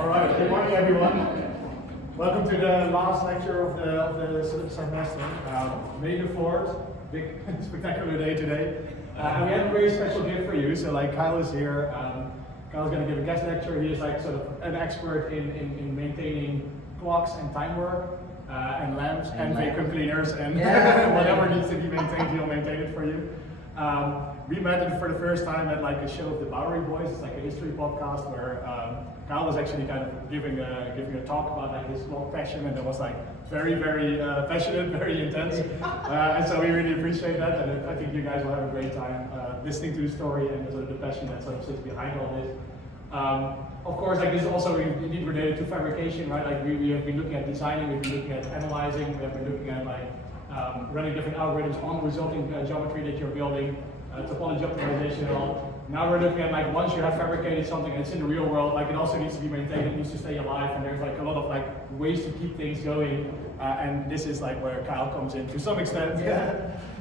All right, good morning everyone. Welcome to the last lecture of the semester. May the 4th, big spectacular day today. And we have a very special gift for you. So like Kyle is here. Kyle's going to give a guest lecture. He is like sort of an expert in maintaining clocks and time work. And lamps and vacuum cleaners and whatever needs to be maintained, he'll maintain it for you. We met him for the first time at like a show of the Bowery Boys. It's like a history podcast where Kyle was actually kind of giving a talk about like his clock passion, and it was like very passionate, very intense. And so we really appreciate that, and I think you guys will have a great time listening to the story and sort of the passion that sort of sits behind all this. Of course, like this is also indeed related to fabrication, right? Like we have been looking at designing, we've been looking at analyzing, we have been looking at like running different algorithms on the resulting geometry that you're building, topology optimization and all. Now we're looking at like once you have fabricated something and it's in the real world, like it also needs to be maintained, it needs to stay alive, and there's like a lot of like ways to keep things going. And this is like where Kyle comes in to some extent.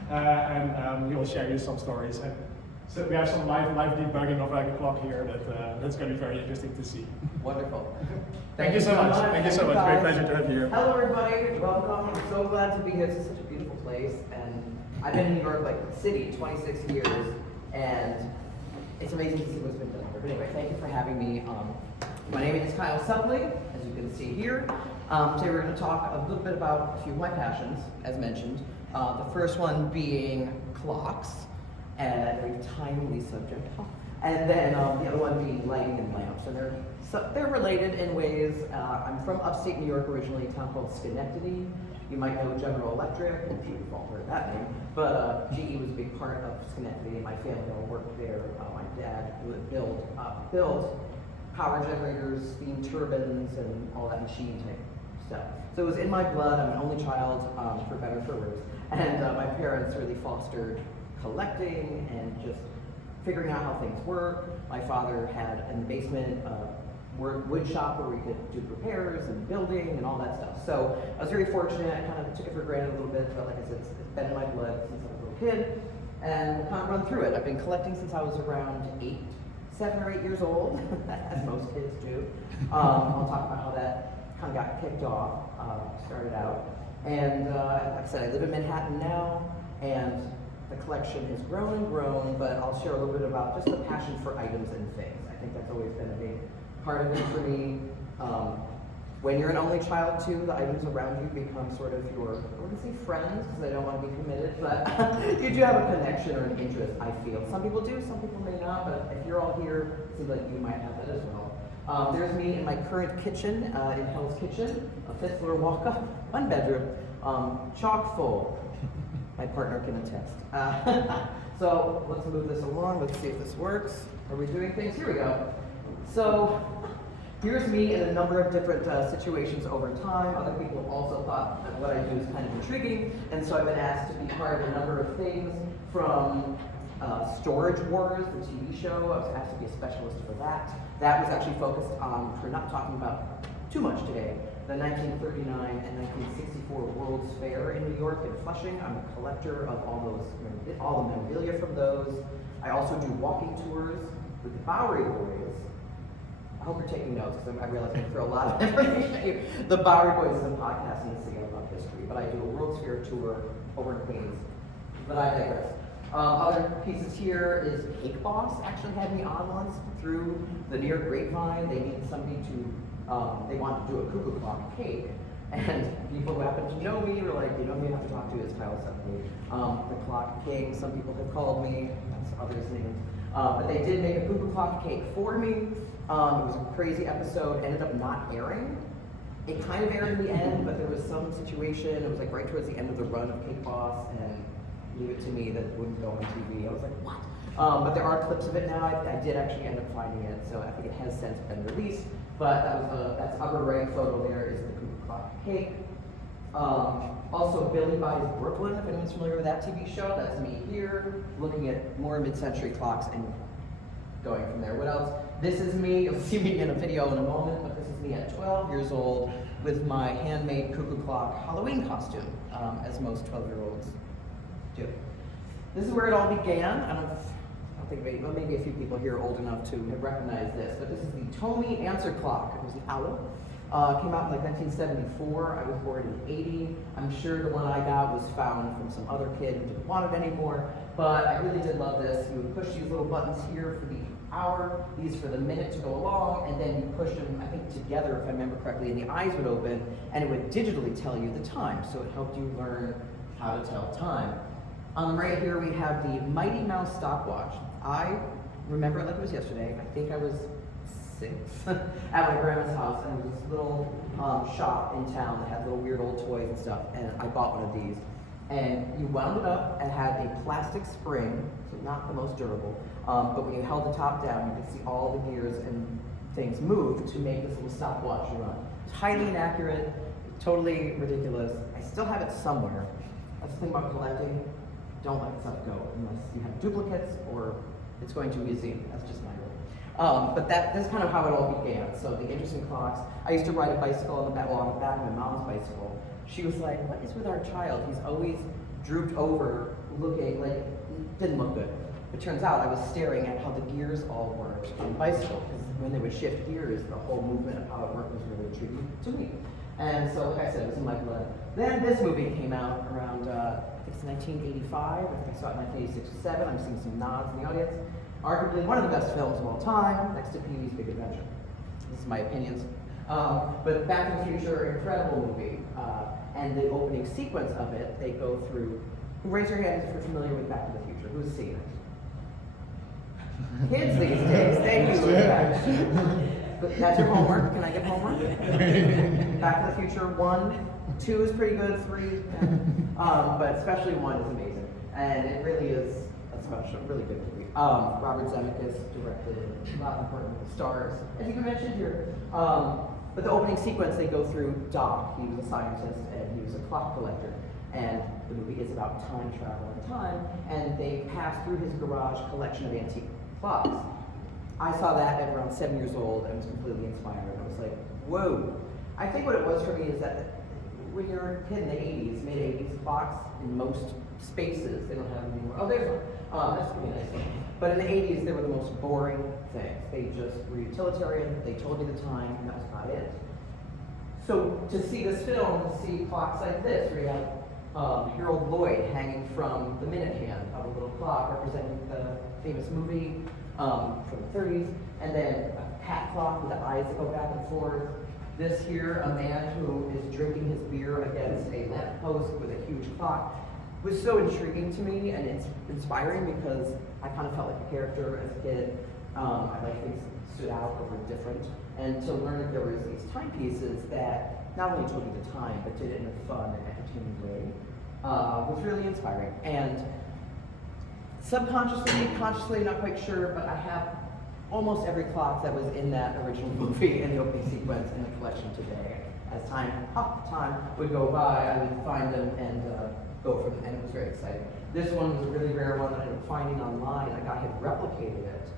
And he will share you some stories. And so we have some live debugging of like a clock here that's going to be very interesting to see. Wonderful. Thank you so much. Thank you so much. Great pleasure to have you here. Hello everybody, welcome. I'm so glad to be here. This is such a beautiful place, and I've been in New York, like city, 26 years, and it's amazing to see what's been done here. But anyway, thank you for having me. My name is Kyle Supley, as you can see here. Today we're going to talk a little bit about a few of my passions, as mentioned. The first one being clocks. And a very timely subject. And then the other one being lighting and lamps. And they're related in ways. I'm from upstate New York originally, a town called Schenectady. You might know General Electric, and you've all heard that name. But GE was a big part of Schenectady. My family all worked there. My dad built power generators, steam turbines, and all that machine type stuff. So it was in my blood. I'm an only child, for better or for worse. And my parents really fostered collecting and just figuring out how things work. My father had in the basement a wood shop where we could do repairs and building and all that stuff. So I was very fortunate. I kind of took it for granted a little bit, but like I said, it's been in my blood since I was a little kid, and we'll kind of run through it. I've been collecting since I was around 7 or 8 years old, as most kids do. I'll talk about how that kind of got kicked off, started out. And like I said, I live in Manhattan now, and the collection has grown and grown, but I'll share a little bit about just the passion for items and things. I think that's always been a big part of it for me. When you're an only child too, the items around you become sort of your, I wouldn't say friends, because I don't want to be committed, but you do have a connection or an interest, I feel. Some people do, some people may not, but if you're all here, it seems like you might have that as well. There's me in my current kitchen, in Hell's Kitchen, a 5th floor walk-up, 1 bedroom, chock full. My partner can attest. So let's move this along. Let's see if this works. Are we doing things? Here we go. So here's me in a number of different situations over time. Other people also thought that what I do is kind of intriguing, and so I've been asked to be part of a number of things, from Storage Wars, the TV show. I was asked to be a specialist for that. That was actually focused on, we're not talking about too much today, the 1939 and 1964 World's Fair in New York and Flushing. I'm a collector of all the memorabilia from those. I also do walking tours with the Bowery Boys. I hope you're taking notes, because I realize I'm going to throw a lot of information here. The Bowery Boys is a podcast in the city about history, but I do a World's Fair tour over in Queens. But I digress. Other pieces here is Cake Boss actually had me on once through the New York Grapevine. They needed somebody to they wanted to do a cuckoo clock cake, and people who happen to know me were like, you don't even have to talk to, it's Kyle Supley, the Clock King. Some people have called me, that's others' names, but they did make a cuckoo clock cake for me. It was a crazy episode, ended up not airing. It kind of aired in the end, but there was some situation, it was like right towards the end of the run of Cake Boss, and leave it to me that it wouldn't go on TV. I was like, what? But there are clips of it now. I did actually end up finding it, so I think it has since been released. But that's upper right photo there is the cuckoo clock cake. Also, Billy Buys Brooklyn, if anyone's familiar with that TV show, that's me here, looking at more mid-century clocks and going from there. What else? This is me, you'll see me in a video in a moment, but this is me at 12 years old with my handmade cuckoo clock Halloween costume, as most 12-year-olds do. This is where it all began. I don't think maybe a few people here are old enough to have recognized this, but this is the Tommy answer clock. It was an owl. Came out in like 1974. I was born in 80. I'm sure the one I got was found from some other kid who didn't want it anymore, but I really did love this. You would push these little buttons here for the hour, these for the minute to go along, and then you push them, I think, together, if I remember correctly, and the eyes would open, and it would digitally tell you the time, so it helped you learn how to tell time. Right here we have the Mighty Mouse stopwatch. I remember it like it was yesterday. I think I was 6 at my grandma's house, and there was this little shop in town that had little weird old toys and stuff, and I bought one of these. And you wound it up and had a plastic spring, so not the most durable, but when you held the top down, you could see all the gears and things move to make this little stopwatch run. It's highly inaccurate, totally ridiculous. I still have it somewhere. That's the thing about collecting. Don't let stuff go unless you have duplicates or it's going to a museum. That's just my rule. But this is kind of how it all began. So the interesting clocks. I used to ride a bicycle on the back of my mom's bicycle. She was like, "What is with our child? He's always drooped over, looking like didn't look good." It turns out I was staring at how the gears all worked on the bicycle, because when they would shift gears, the whole movement of how it worked was really intriguing to me. And so, like I said, it was in my blood. Then this movie came out around, I think it's 1985. I think I saw it in 1986 or 7. I'm seeing some nods in the audience. Arguably one of the best films of all time, next to Pee-wee's Big Adventure. This is my opinions. But Back to the Future, incredible movie. And the opening sequence of it, they go through. Raise your hand if you're familiar with Back to the Future. Who's seen it? Kids these days, thank you. That's your homework. Can I get homework? Back to the Future 1, 2 is pretty good, 3, but especially 1 is amazing, and it really is a special, really good movie. Robert Zemeckis directed it, a lot of important stars, as you mentioned here. But the opening sequence, they go through Doc. He was a scientist and he was a clock collector, and the movie is about time travel and time, and they pass through his garage collection of antique clocks. I saw that at around 7 years old and was completely inspired. I was like, whoa. I think what it was for me is that when you're a kid in the 80s, mid-80s, clocks in most spaces, they don't have them anymore. Oh, there's one. That's pretty nice. But in the 80s, they were the most boring things. They just were utilitarian, they told you the time, and that was about it. So to see this film, to see clocks like this, where you have Harold Lloyd hanging from the minute hand of a little clock representing the famous movie from the 30s, and then a cat clock with the eyes that go back and forth. This here, a man who is drinking his beer against a lamppost with a huge clock, was so intriguing to me, and it's inspiring because I kind of felt like a character as a kid. I like things that stood out or were different, and to learn that there was these timepieces that not only told you the time, but did it in a fun and entertaining way, was really inspiring. And subconsciously, consciously, not quite sure, but I have almost every clock that was in that original movie in the opening sequence in the collection today. As time would go by, I would find them and go for them, and it was very exciting. This one was a really rare one that I ended up finding online. A guy had replicated it,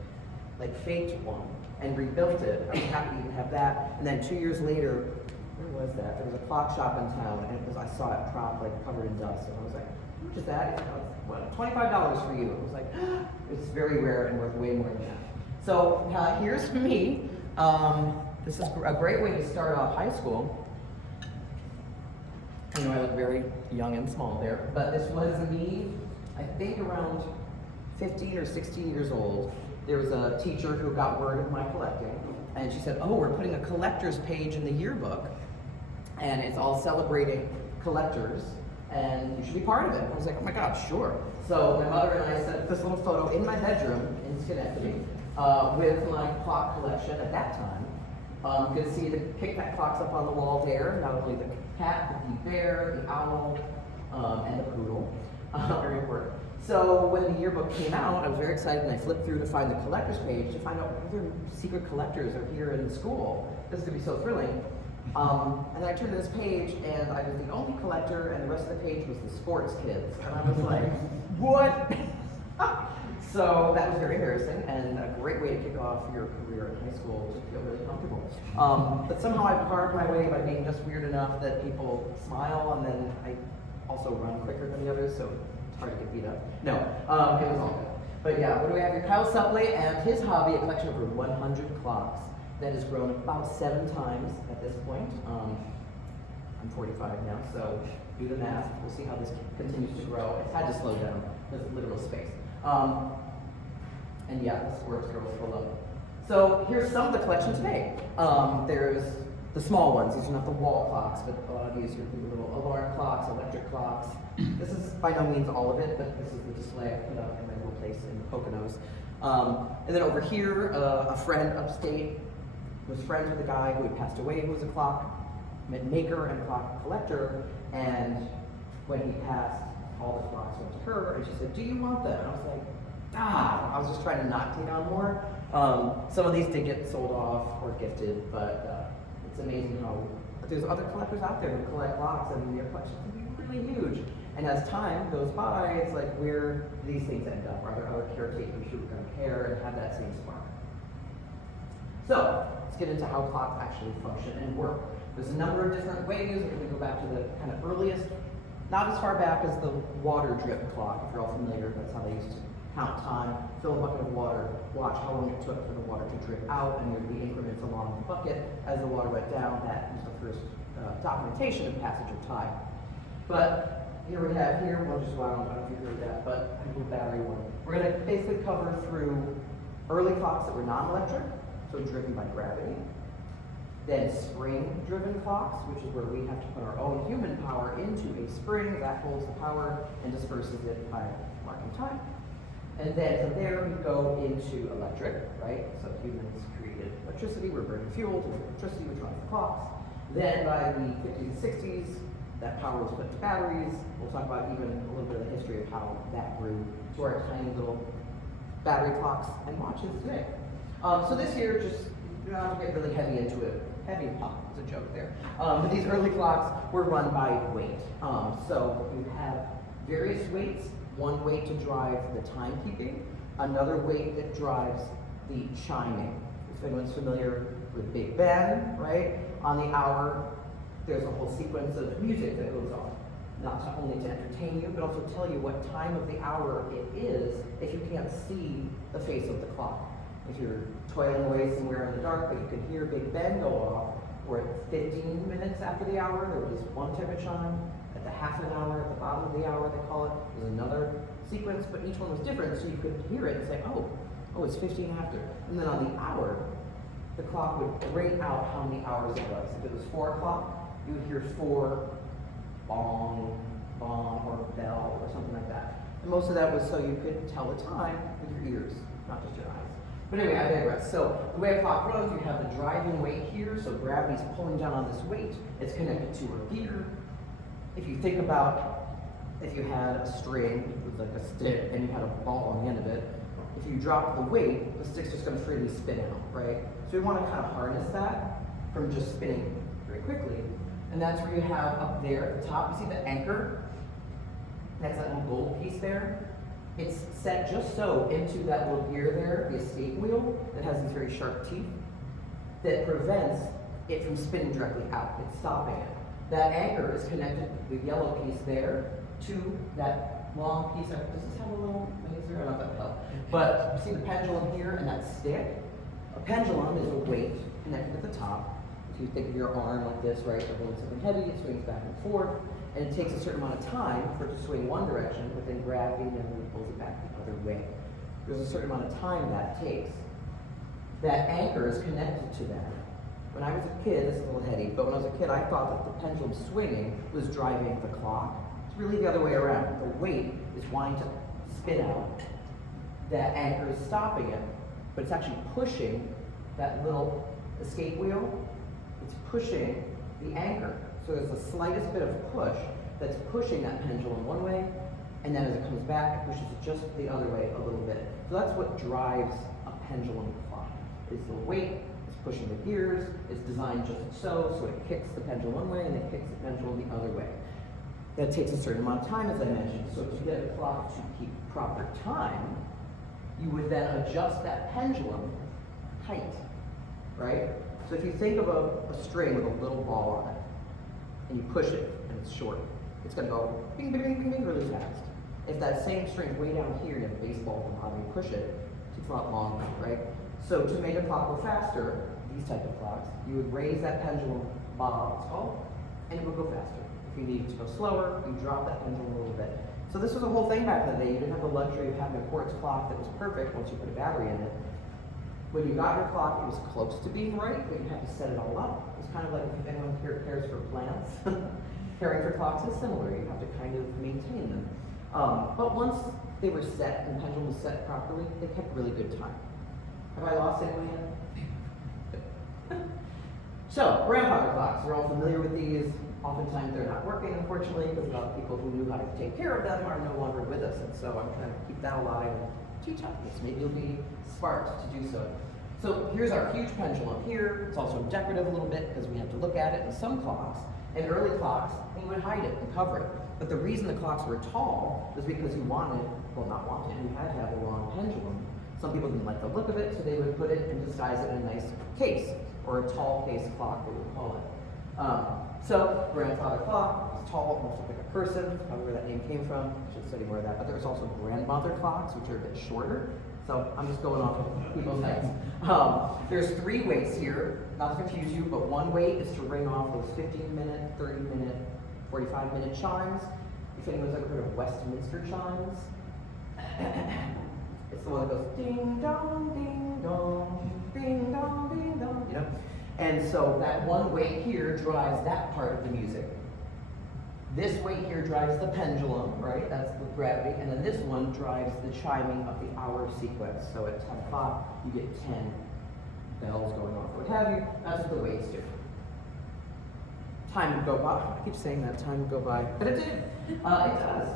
like faked one, and rebuilt it. I was happy to even have that. And then 2 years later, where was that? There was a clock shop in town, and I saw it propped, like covered in dust, and I was like, how much is that? It's what, $25 for you. I was like, it's very rare and worth way more than that. So here's me. This is a great way to start off high school. You know, I look very young and small there, but this was me, I think around 15 or 16 years old. There was a teacher who got word of my collecting, and she said, oh, we're putting a collector's page in the yearbook, and it's all celebrating collectors, and you should be part of it. I was like, oh my God, sure. So my mother and I set this little photo in my bedroom in Schenectady with my clock collection at that time. You can see the Kit Kat clocks up on the wall there, not only the cat, the bear, the owl, and the poodle. Very important. So when the yearbook came out, I was very excited, and I flipped through to find the collector's page to find out what other secret collectors are here in the school. This is going to be so thrilling. And I turned to this page, and I was the only collector, and the rest of the page was the sports kids. And I was like, what? So that was very embarrassing, and a great way to kick off your career in high school to feel really comfortable. But somehow I've carved my way by being just weird enough that people smile, and then I also run quicker than the others, so it's hard to get beat up. No, it was all good. But yeah, what do we have here? Kyle Supley and his hobby, a collection of over 100 clocks that has grown about 7 times at this point. I'm 45 now, so do the math. We'll see how this continues to grow. It's had to slow down because of literal space. And yeah, the sports girls will love it. So here's some of the collection today. There's the small ones. These are not the wall clocks, but a lot of these are the little alarm clocks, electric clocks. This is by no means all of it, but this is the display I put up in my little place in the Poconos. And then over here, a friend upstate was friends with a guy who had passed away who was a clock maker and a clock collector. And when he passed, all the clocks went to her, and she said, "Do you want them?" And I was like, I was just trying to not take on more. Some of these did get sold off or gifted, but it's amazing how there's other collectors out there who collect clocks, and their collections can be really huge. And as time goes by, it's like, where do these things end up? Are there other caretakers who are going to care and have that same spark? So let's get into how clocks actually function and work. There's a number of different ways. If we go back to the kind of earliest, not as far back as the water drip clock, if you're all familiar, that's how they used to count time, fill a bucket of water, watch how long it took for the water to drip out, and there would be increments along the bucket as the water went down. That was the first documentation of passage of time. But here we have we'll just wow, I don't know if you heard that, but I have a battery one. We're going to basically cover through early clocks that were non-electric, so driven by gravity. Then spring-driven clocks, which is where we have to put our own human power into a spring that holds the power and disperses it by marking time. And then from there we go into electric, right? So humans created electricity, we're burning fuel to make electricity, which runs the clocks. Then by the 50s and 60s, that power was put to batteries. We'll talk about even a little bit of the history of how that grew to our tiny little battery clocks and watches today. So this here, just you don't have to get really heavy into it. Heavy pop is a joke there. But these early clocks were run by weight. So you have various weights. One weight to drive the timekeeping, another weight that drives the chiming. If anyone's familiar with Big Ben, right? On the hour, there's a whole sequence of music that goes on. Not only to entertain you, but also tell you what time of the hour it is if you can't see the face of the clock. If you're toiling away somewhere in the dark, but you can hear Big Ben go off, or at 15 minutes after the hour, there was one type of chime. At the half an hour, at the bottom of the hour, they call it, there's another sequence, but each one was different, so you could hear it and say, oh, it's 15 after. And then on the hour, the clock would rate out how many hours it was. If it was 4 o'clock, you would hear 4 bong, bong, or bell, or something like that. And most of that was so you could tell the time with your ears, not just your eyes. But anyway, I digress. So the way a clock runs, you have the driving weight here, so gravity's pulling down on this weight. It's connected to a gear. If you think about if you had a string with like a stick and you had a ball on the end of it, if you drop the weight, the stick's just going to freely spin out, right? So we want to kind of harness that from just spinning very quickly. And that's where you have up there at the top, you see the anchor? That's that little gold piece there. It's set just so into that little gear there, the escape wheel, that has these very sharp teeth, that prevents it from spinning directly out. It's stopping it. That anchor is connected, the yellow piece there, to that long piece. Does this have a little laser? I don't know if that will help. But you see the pendulum here and that stick? A pendulum is a weight connected at the top. If you think of your arm like this, right, you're holding something heavy, it swings back and forth, and it takes a certain amount of time for it to swing one direction, but then gravity never pulls it back the other way. There's a certain amount of time that takes. That anchor is connected to that. When I was a kid, this is a little heady, but when I was a kid, I thought that the pendulum swinging was driving the clock. It's really the other way around. The weight is wanting to spin out. That anchor is stopping it, but it's actually pushing that little escape wheel. It's pushing the anchor. So there's the slightest bit of push that's pushing that pendulum one way, and then as it comes back, it pushes it just the other way a little bit. So that's what drives a pendulum clock, is the weight. Pushing the gears, it's designed just so it kicks the pendulum one way and it kicks the pendulum the other way. That takes a certain amount of time, as I mentioned. So to get a clock to keep proper time, you would then adjust that pendulum height, right? So if you think of a string with a little ball on it, and you push it and it's short, it's going to go bing, bing, bing, bing, bing really fast. If that same string way down here, you have a baseball and how do you push it, it's not long, right? So to make a clock go faster, these type of clocks, you would raise that pendulum bob, it's called, and it would go faster. If you needed to go slower, you drop that pendulum a little bit. So this was a whole thing back in the day. You didn't have the luxury of having a quartz clock that was perfect once you put a battery in it. When you got your clock, it was close to being right, but you had to set it all up. It's kind of like if anyone here cares for plants. Caring for clocks is similar. You have to kind of maintain them. But once they were set and the pendulum was set properly, they kept really good time. Have I lost anyone yet? So, grandfather clocks. You're all familiar with these. Oftentimes they're not working, unfortunately, because a lot of people who knew how to take care of them are no longer with us. And so I'm trying to keep that alive and teach on this. Maybe you'll be smart to do so. So here's our huge pendulum here. It's also decorative a little bit because we have to look at it in some clocks. In early clocks, we would hide it and cover it. But the reason the clocks were tall was because you wanted, well not wanted, you had to have a long pendulum. Some people didn't like the look of it, so they would put it and disguise it in a nice case, or a tall case clock, we would call it. So, grandfather clock, it's tall, almost like a person, probably where that name came from. I should study more of that. But there's also grandmother clocks, which are a bit shorter. So, I'm just going off of people's heads. There's 3 weights here, not to confuse you, but one weight is to ring off those 15-minute, 30-minute, 45-minute chimes. If anyone's ever heard of Westminster chimes, it's the one that goes ding dong, ding dong, ding dong, ding dong, you know? And so that one weight here drives that part of the music. This weight here drives the pendulum, right? That's with gravity. And then this one drives the chiming of the hour sequence. So at 10 o'clock, you get 10 bells going off, what have you. That's what the weights do. Time would go by. I keep saying that, time would go by. But it did. It does.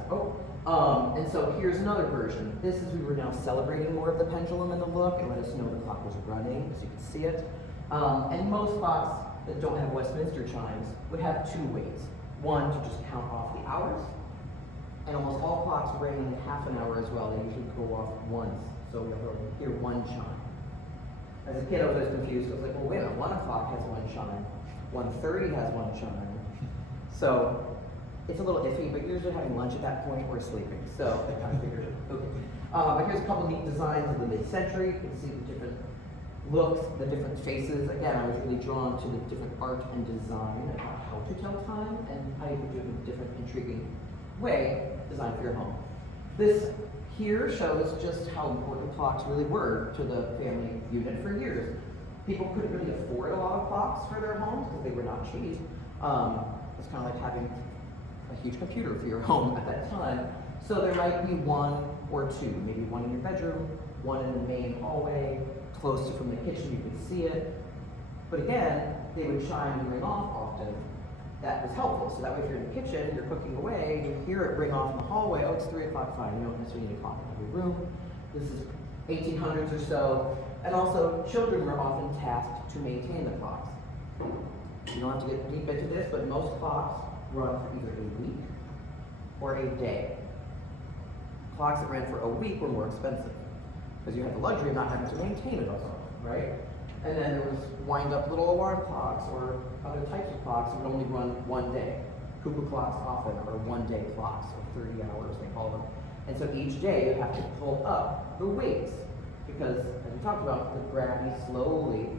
And so here's another version. This is, we were now celebrating more of the pendulum and the look and let us know the clock was running, so you could see it. And most clocks that don't have Westminster chimes would have 2 weights. One to just count off the hours, and almost all clocks ring in half an hour as well. They usually go off once, so you'll hear 1 chime. As a kid, I was always confused. I was like, well, wait a minute, 1 o'clock has 1 chime, 1:30 has 1 chime. So it's a little iffy, but usually having lunch at that point or sleeping. So I kind of figured, okay. But here's a couple neat designs of the mid-century. You can see the different looks, the different faces. Again, I was really drawn to the different art and design about how to tell time and how you could do it in a different, intriguing way designed for your home. This here shows just how important clocks really were to the family unit for years. People couldn't really afford a lot of clocks for their homes because they were not cheap. It's kind of like having a huge computer for your home at that time. So there might be 1 or 2, maybe 1 in your bedroom, 1 in the main hallway, close to from the kitchen, you could see it. But again, they would chime and ring off often. That was helpful. So that way if you're in the kitchen, you're cooking away, you hear it ring off in the hallway, oh, it's 3 o'clock, fine, you don't necessarily need a clock in every room. This is 1800s or so. And also, children were often tasked to maintain the clocks. You don't have to get deep into this, but most clocks run for either a week or a day. Clocks that ran for a week were more expensive because you had the luxury of not having to maintain it also, right? And then there was wind-up little alarm clocks or other types of clocks that would only run 1 day. Cuckoo clocks often are 1-day clocks, or 30 hours they call them. And so each day you have to pull up the weights because, as we talked about, the gravity slowly,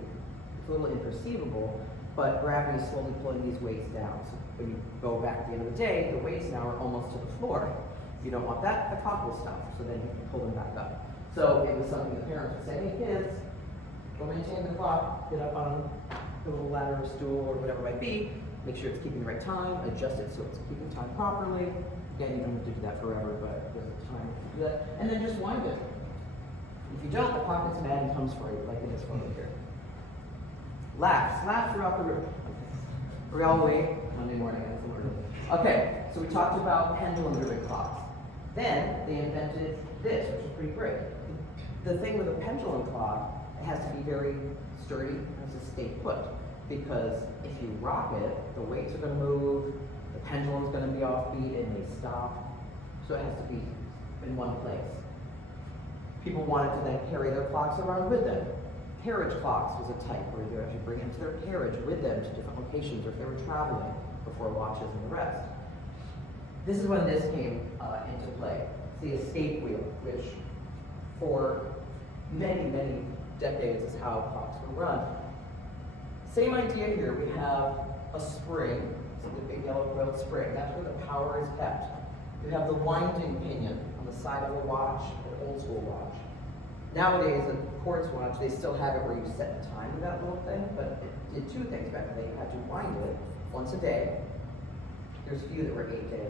it's a little imperceivable, but gravity is slowly pulling these weights down. So when you go back at the end of the day, the weights now are almost to the floor. If you don't want that, the clock will stop, so then you can pull them back up. So it was something the parents would say, hey kids, go maintain the clock, get up on a little ladder or stool or whatever it might be, make sure it's keeping the right time, adjust it so it's keeping time properly. Again, you don't have to do that forever, but there's a time to do that. And then just wind it. If you don't, the clock gets mad and comes for you, like in this photo here. Laugh throughout the room. Are we all awake? Monday morning, I guess. Okay, so we talked about pendulum-driven clocks. Then they invented this, which is pretty great. The thing with a pendulum clock, it has to be very sturdy, it has to stay put. Because if you rock it, the weights are going to move, the pendulum's going to be offbeat, it may stop. So it has to be in one place. People wanted to then carry their clocks around with them. Carriage clocks was a type where they would actually bring into their carriage with them to different locations or if they were traveling before watches and the rest. This is when this came into play. The escape wheel, which for many, many decades is how clocks were run. Same idea here. We have a spring, so the big yellow coiled spring. That's where the power is kept. You have the winding pinion on the side of a watch, an old school watch. Nowadays, a quartz watch, they still have it where you set the time with that little thing, but it did two things back then. You had to wind it once a day. There's a few that were 8-day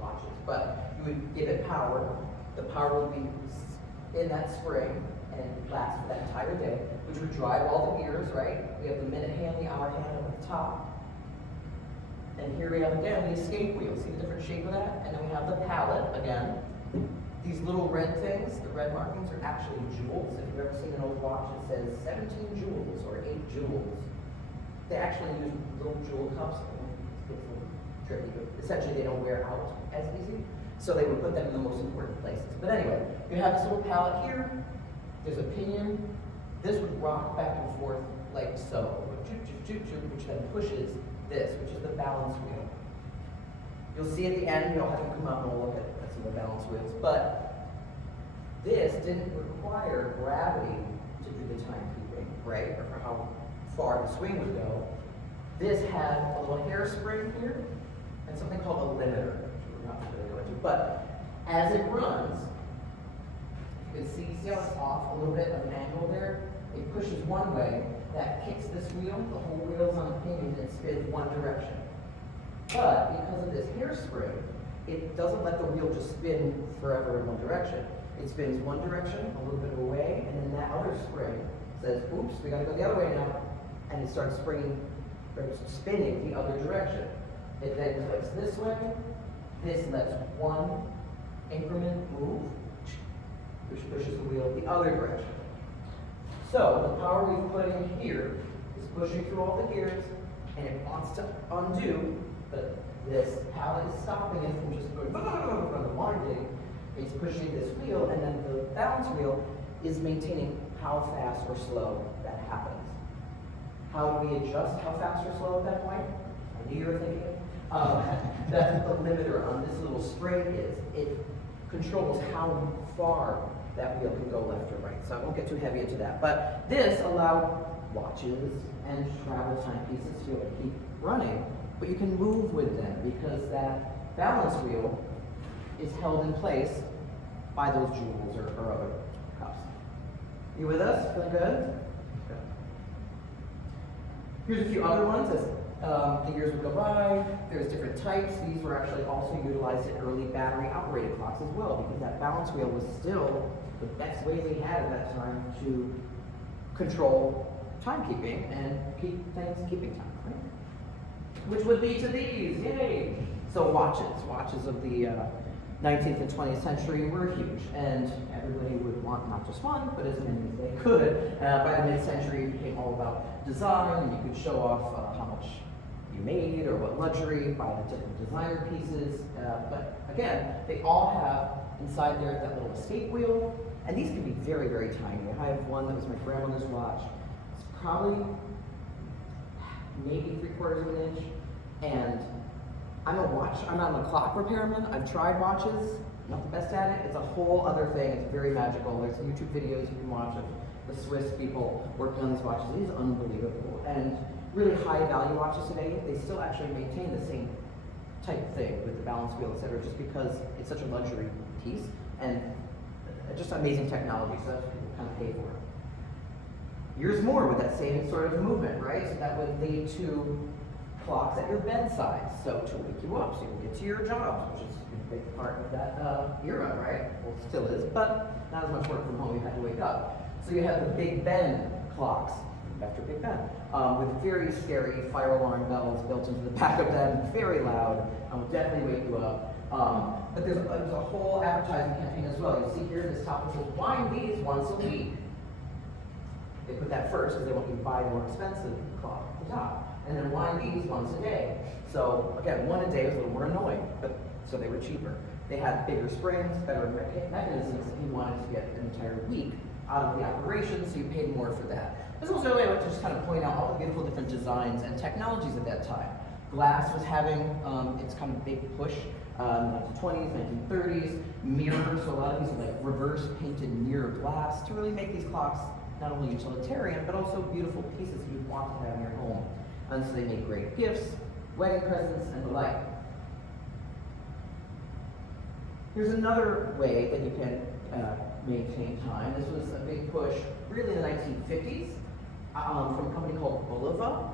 watches, but you would give it power. The power would be in that spring and last for that entire day, which would drive all the gears, right? We have the minute hand, the hour hand up at the top. And here we have again the escape wheel. See the different shape of that? And then we have the pallet again. These little red things, the red markings, are actually jewels. If you've ever seen an old watch that says 17 jewels or 8 jewels, they actually use little jewel cups. It's a little tricky, but essentially they don't wear out as easy. So they would put them in the most important places. But anyway, you have this little pallet here. There's a pinion. This would rock back and forth like so, which then pushes this, which is the balance wheel. You'll see at the end, you'll have to come out and we'll look at some of the balance wheels. But this didn't require gravity to do the timekeeping, right? Or for how far the swing would go. This had a little hairspring here and something called a limiter, which we're not really going to. But as it runs, you can see how it's off a little bit of an angle there. It pushes one way, that kicks this wheel, the whole wheel's on a pinion and spins one direction. But because of this hairspring, it doesn't let the wheel just spin forever in one direction. It spins one direction, a little bit away, and then that other spring says, oops, we gotta go the other way now. And it starts spinning the other direction. It then clicks this way. This lets one increment move, which pushes the wheel the other direction. So the power we've put in here is pushing through all the gears, and it wants to undo, but this pallet is stopping it from just going winding. It's pushing this wheel, and then the balance wheel is maintaining how fast or slow that happens. How do we adjust how fast or slow at that point? I knew you were thinking. That's what the limiter on this little spring is. It controls how far that wheel can go left or right. So I won't get too heavy into that. But this allowed watches and travel timepieces to be able to keep running, but you can move with them because that balance wheel is held in place by those jewels or other cups. You with us? Feeling good? Here's a few other ones as the years would go by. There's different types. These were actually also utilized in early battery-operated clocks as well, because that balance wheel was still the best way we had at that time to control timekeeping and keep things keeping time, right? Which would lead to these, yay! So watches of the 19th and 20th century were huge, and everybody would want not just one, but as many as they could. By the mid-century, it became all about design, and you could show off how much you made or what luxury by the different designer pieces. But again, they all have inside there that little escape wheel, and these can be very, very tiny. I have one that was my grandmother's watch. It's probably maybe 3/4 of an inch, and I'm not a clock repairman. I've tried watches, not the best at it. It's a whole other thing. It's very magical. There's YouTube videos you can watch of the Swiss people working on these watches. It is unbelievable. And really high value watches today, they still actually maintain the same type thing with the balance wheel, etc., just because it's such a luxury piece and just amazing technology, so that's what people kind of pay for it. Years more with that same sort of movement, right? So that would lead to clocks at your bedside, so to wake you up, so you can get to your jobs, which is a big part of that era, right? Well, it still is, but not as much work from home, you had to wake up. So you have the Big Ben clocks, after Big Ben, with very scary fire alarm bells built into the back of them, very loud, will definitely wake you up. But there's a whole advertising campaign as well. You see here, this top says, wind these once a week. They put that first because they want you to buy a more expensive clock at the top. And then wind these once a day. So again, one a day was a little more annoying, but so they were cheaper. They had bigger springs, better mechanisms if you wanted to get an entire week out of the operation, so you paid more for that. This is also a way to just kind of point out all the beautiful different designs and technologies at that time. Glass was having its kind of big push, 1920s, 1930s, mirrors, so a lot of these are like reverse painted mirror glass to really make these clocks not only utilitarian, but also beautiful pieces you want to have in your home. And so they make great gifts, wedding presents, and the like. Here's another way that you can maintain time. This was a big push really in the 1950s from a company called Bulova.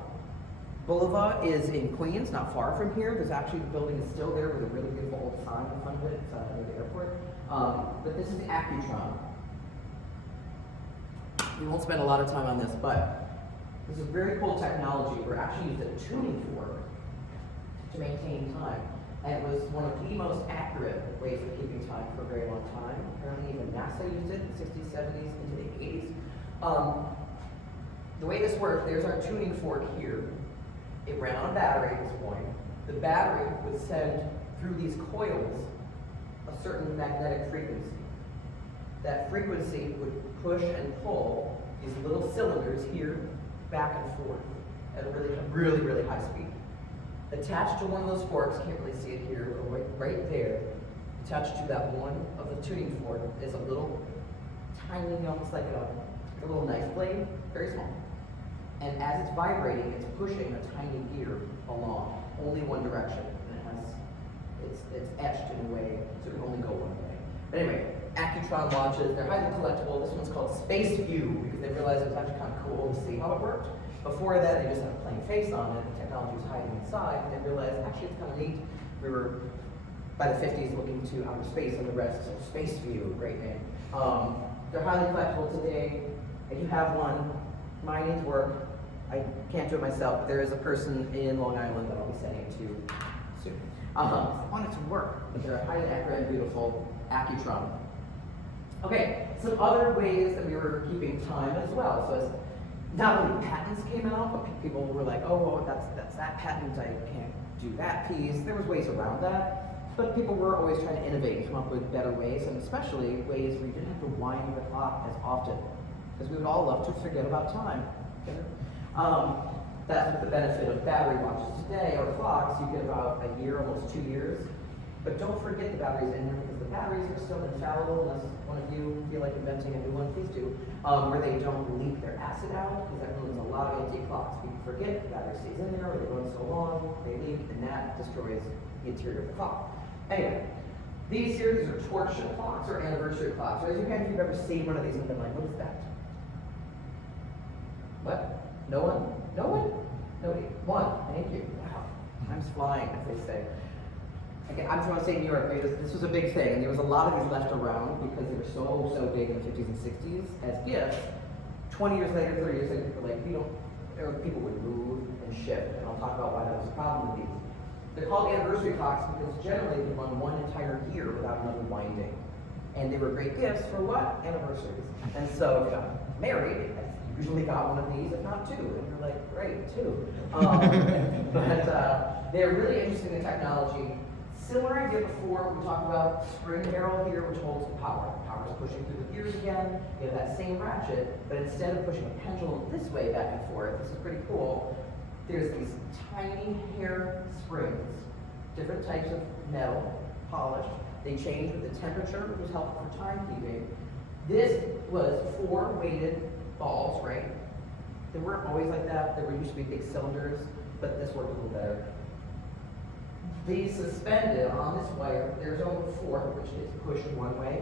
Bulova is in Queens, not far from here. There's actually, the building is still there with a really beautiful old sign in front of it. It's near the airport. But this is Accutron. We won't spend a lot of time on this, but this is very cool technology. We're actually used a tuning fork to maintain time. And it was one of the most accurate ways of keeping time for a very long time. Apparently even NASA used it in the 60s, 70s, into the 80s. The way this worked, there's our tuning fork here. It ran on a battery at this point. The battery would send through these coils a certain magnetic frequency. That frequency would push and pull these little cylinders here back and forth at a really, really high speed. Attached to one of those forks, can't really see it here, but right there, attached to that one of the tuning fork is a little tiny, almost like a little knife blade, very small. And as it's vibrating, it's pushing a tiny gear along, only one direction. And it's etched in a way, so it can only go one way. But anyway, Accutron watches, they're highly collectible. This one's called Space View, because they realized it was actually kind of cool to see how it worked. Before that, they just had a plain face on it. The technology was hiding inside, and they realized actually it's kind of neat. We were, by the 50s, looking to outer space and the rest, so Space View, great name. They're highly collectible today. If you have one, mine needs work. I can't do it myself, but there is a person in Long Island that I'll be sending it to soon. I want it to work, but they're highly accurate and beautiful. Accutron. Okay, some other ways that we were keeping time as well. So as not only patents came out, but people were like, oh, well, that's that patent, I can't do that piece. There was ways around that, but people were always trying to innovate and come up with better ways, and especially ways where you didn't have to wind the clock as often, because we would all love to forget about time. That's what the benefit of battery watches today, or clocks. You get about a year, almost 2 years. But don't forget the batteries in there, because the batteries are still infallible, unless one of you feel like inventing a new one, please do, where they don't leak their acid out, because that ruins a lot of antique clocks. People forget the battery stays in there, or they run so long, they leak, and that destroys the interior of the clock. Anyway, these here, these are torch clocks or anniversary clocks. Raise your hand if you've ever seen one of these and been like, what is that? What? No one? No one? Nobody? One. Thank you. Wow. Time's flying, as they say. Okay, I'm trying to say New York, this was a big thing, and there was a lot of these left around because they were so big in the 50s and 60s as gifts. 20 years later, 30 years later, people would move and shift, and I'll talk about why that was a problem with these. They're called anniversary clocks because generally they run one entire year without another winding. And they were great gifts for what? Anniversaries. And so if you got married, you usually got one of these, if not two, and you're like, great, two. But they're really interesting in technology. Similar idea before, we talked about spring barrel here, which holds the power. The power is pushing through the gears again. You have that same ratchet, but instead of pushing a pendulum this way back and forth, this is pretty cool, there's these tiny hair springs, different types of metal, polished. They change with the temperature, which was helpful for timekeeping. This was 4 weighted balls, right? They weren't always like that. There used to be big cylinders, but this worked a little better. These suspended on this wire, there's only 4, which is pushed one way,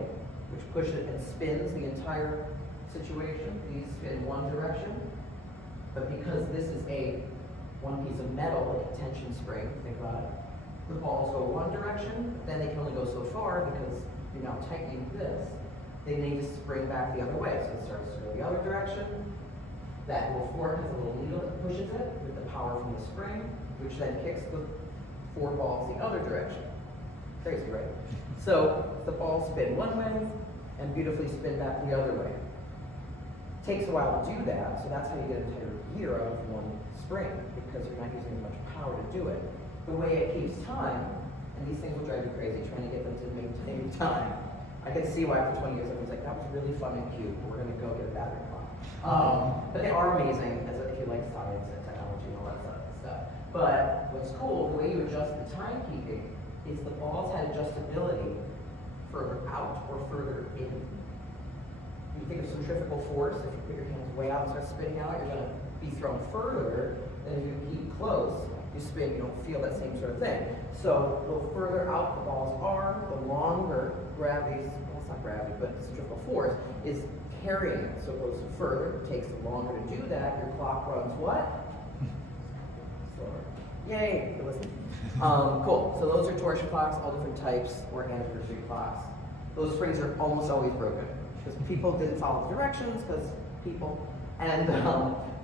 which pushes and spins the entire situation. These spin one direction, but because this is one piece of metal, like a tension spring, think about it, the balls go one direction, then they can only go so far because you're now tightening this. They need to spring back the other way, so it starts to go the other direction. That little fork has a little needle that pushes it with the power from the spring, which then kicks the 4 balls the other direction. Crazy, right? So the balls spin one way and beautifully spin back the other way. Takes a while to do that, so that's how you get an entire year out of one spring, because you're not using as much power to do it. The way it keeps time, and these things will drive you crazy, trying to get them to maintain time. I could see why after 20 years I was like, that was really fun and cute, we're gonna go get a battery clock. But they are amazing, if you like science and technology and all that stuff. But what's cool, the way you adjust the timekeeping is the balls had adjustability further out or further in. You think of centrifugal force, if you put your hands way out and start spinning out, you're gonna be thrown further than if you keep close. You spin, you don't feel that same sort of thing. So the further out the balls are, the longer gravity, well it's not gravity, but centrifugal force is carrying it. So it goes further, it takes longer to do that. Your clock runs what? Slower. Yay, you're listening. Cool, so those are torsion clocks, all different types, or anniversary clocks. Those springs are almost always broken because people didn't follow the directions, because people, and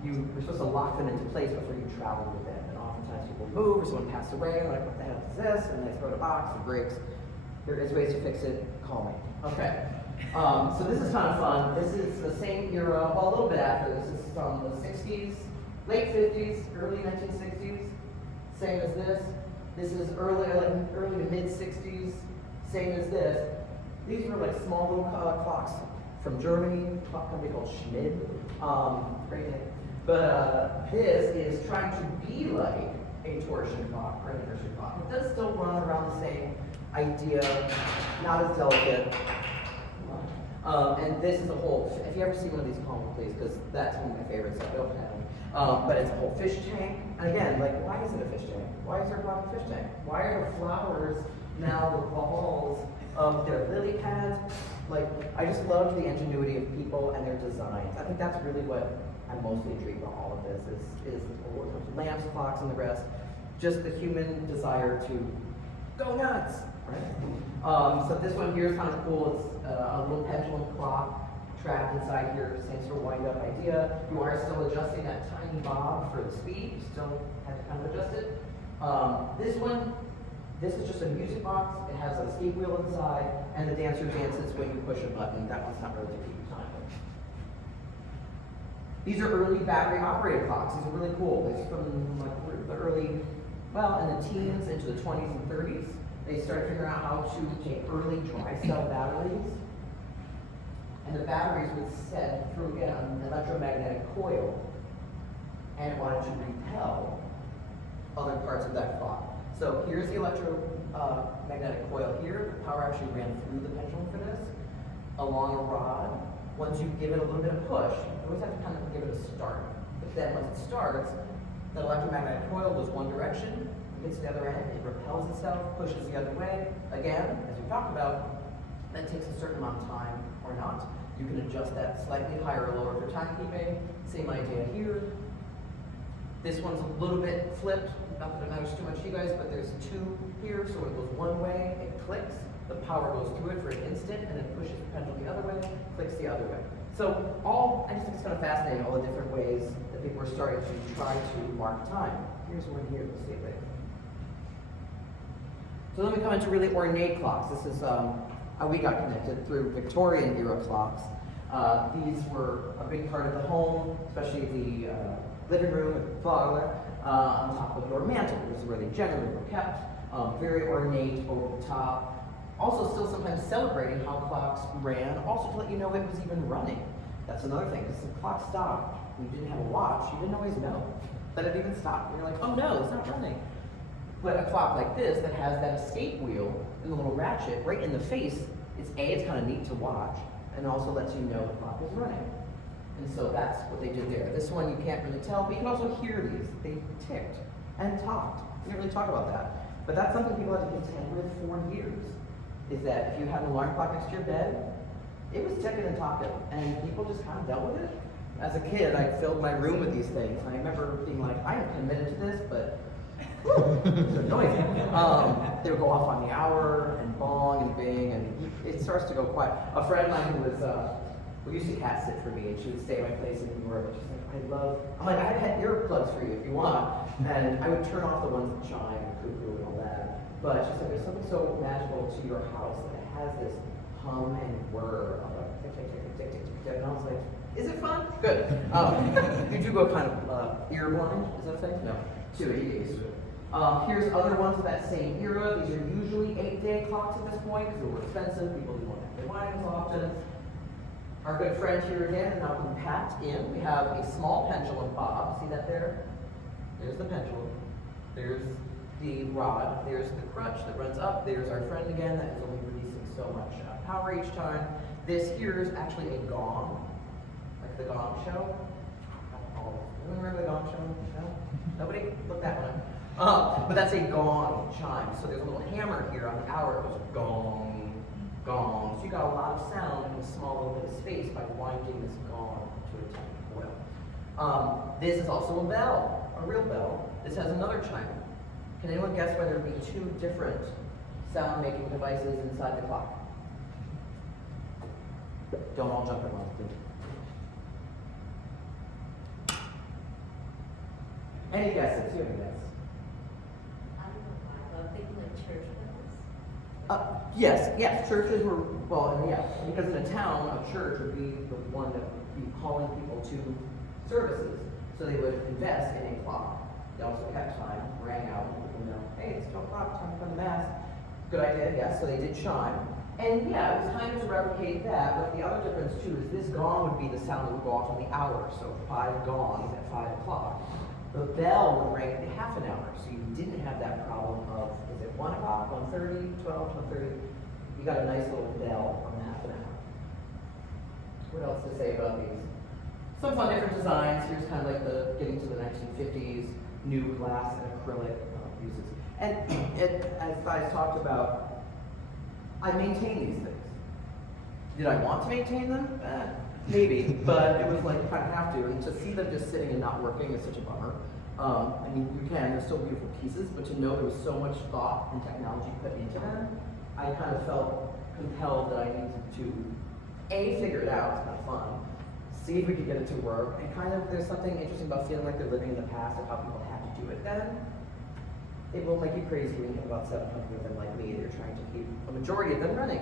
you're supposed to lock them into place before you travel with them. And oftentimes people move or someone passed away, and like, what the hell is this? And they throw it in a box, it breaks. There is ways to fix it, call me. Okay, so this is kind of fun. This is the same era, well, a little bit after. This is from the 60s, late 50s, early 1960s. Same as this. This is early to mid 60s. Same as this. These were like small little clocks from Germany, a clock company called Schmid. Great name. But this is trying to be like a torsion clock or an anniversary clock. It does still run around the same idea, not as delicate. And this is a whole, if you ever see one of these, call me please, because that's one of my favorites. I don't have them. But it's a whole fish tank. And again, like, why is it a fish tank? Why is there a clock in a fish tank? Why are the flowers now the balls of their lily pads? Like, I just love the ingenuity of people and their designs. I think that's really what I'm mostly intrigued by all of this is lamps, clocks, and the rest. Just the human desire to go nuts, right? So this one here is kind of cool. It's a little pendulum clock trapped inside here, same sort of wind-up idea. You are still adjusting that tiny bob for the speed. You still have to kind of adjust it. This one, this is just a music box. It has an escape wheel inside, and the dancer dances when you push a button. That one's not really to keep time. These are early battery-operated clocks. These are really cool. These are from like the early, well, in the teens into the 20s and 30s. They started figuring out how to take early dry cell batteries, and the batteries would set through, again, an electromagnetic coil, and it wanted to repel other parts of that clock. So here's the electromagnetic coil here. The power actually ran through the pendulum for this, along a rod. Once you give it a little bit of push, you always have to kind of give it a start. But then once it starts, the electromagnetic coil goes one direction, it gets to the other end, it repels itself, pushes the other way. Again, as we talked about, that takes a certain amount of time or not. You can adjust that slightly higher or lower for timekeeping. Same idea here. This one's a little bit flipped. Not that it matters too much to you guys, but there's two here, so it goes one way, it clicks, the power goes through it for an instant, and then pushes the pendulum the other way, clicks the other way. So I just think it's kind of fascinating, all the different ways that people are starting to try to mark time. Here's one here, let's see it later. So then we come into really ornate clocks. This is how we got connected through Victorian era clocks. These were a big part of the home, especially the living room and the parlor, on top of your mantle. This is where they generally were kept. Very ornate, over the top. Also still sometimes celebrating how clocks ran, also to let you know it was even running. That's another thing, because the clock stopped, and you didn't have a watch, you didn't always know that it even stopped. And you're like, oh no, it's not running. But a clock like this that has that escape wheel and the little ratchet right in the face, it's kind of neat to watch, and also lets you know the clock is running. And so that's what they did there. This one you can't really tell, but you can also hear these. They ticked and talked. We didn't really talk about that. But that's something people had to contend with for years, is that if you had an alarm clock next to your bed, it was ticking and talking, and people just kind of dealt with it. As a kid, I filled my room with these things, and I remember being like, I am committed to this, but it's annoying. They would go off on the hour, and bong, and bing, and it starts to go quiet. A friend of mine who used to cat sit for me, and she would stay at my place in New York, and she's like, I'm like, I had earplugs for you if you want, and I would turn off the ones that chime, and cuckoo, and all that. But she said, there's something so magical to your house that it has this hum and whir of like tick, tick, tick, tick, tick, tick, tick, and I was like, is it fun? Good. You do go kind of ear blind, is that a thing? No. 2 days. Here's other ones of that same era. These are usually 8-day clocks at this point because they were expensive. People didn't want to have their wines often. Our good friend here again is now compact in. We have a small pendulum bob. See that there? There's the pendulum. There's the rod, there's the crutch that runs up, there's our friend again that is only releasing so much power each time. This here is actually a gong, like the Gong Show. Oh, anyone remember the Gong Show? No? Nobody? Look that one up. But that's a gong chime. So there's a little hammer here on the hour. It goes gong, gong. So you got a lot of sound in a small little bit of space by winding this gong to a tiny coil. This is also a bell, a real bell. This has another chime. Can anyone guess why there would be two different sound-making devices inside the clock? Don't all jump at once, please. Any guesses? You have a guess? I don't know why, I'm thinking like church bells. Yes, churches were, well, and yeah, because in a town, a church would be the one that would be calling people to services. So they would invest in a clock. They also kept time, rang out, and people know, hey, it's 12 o'clock, time to come to mass. Good idea, yes, so they did chime. And yeah, it was kind of to replicate that, but the other difference too is this gong would be the sound that would go off on the hour, so 5 gongs at 5 o'clock. The bell would ring at half an hour, so you didn't have that problem of, is it 1 o'clock, 1:30, 12, 1:30? You got a nice little bell on the half an hour. What else to say about these? Some fun different designs. Here's kind of like the getting to the 1950s, new glass and acrylic uses. And as I talked about, I maintain these things. Did I want to maintain them? Maybe, but it was like you kind of have to, and to see them just sitting and not working is such a bummer. I mean, you can, they're still beautiful pieces, but to know there was so much thought and technology put into them, I kind of felt compelled that I needed to, A, figure it out, it's kind of fun, see if we could get it to work, and kind of, there's something interesting about feeling like they're living in the past and how people had to do it then. It will make you crazy when you have about 700 of them like me. They're trying to keep a majority of them running.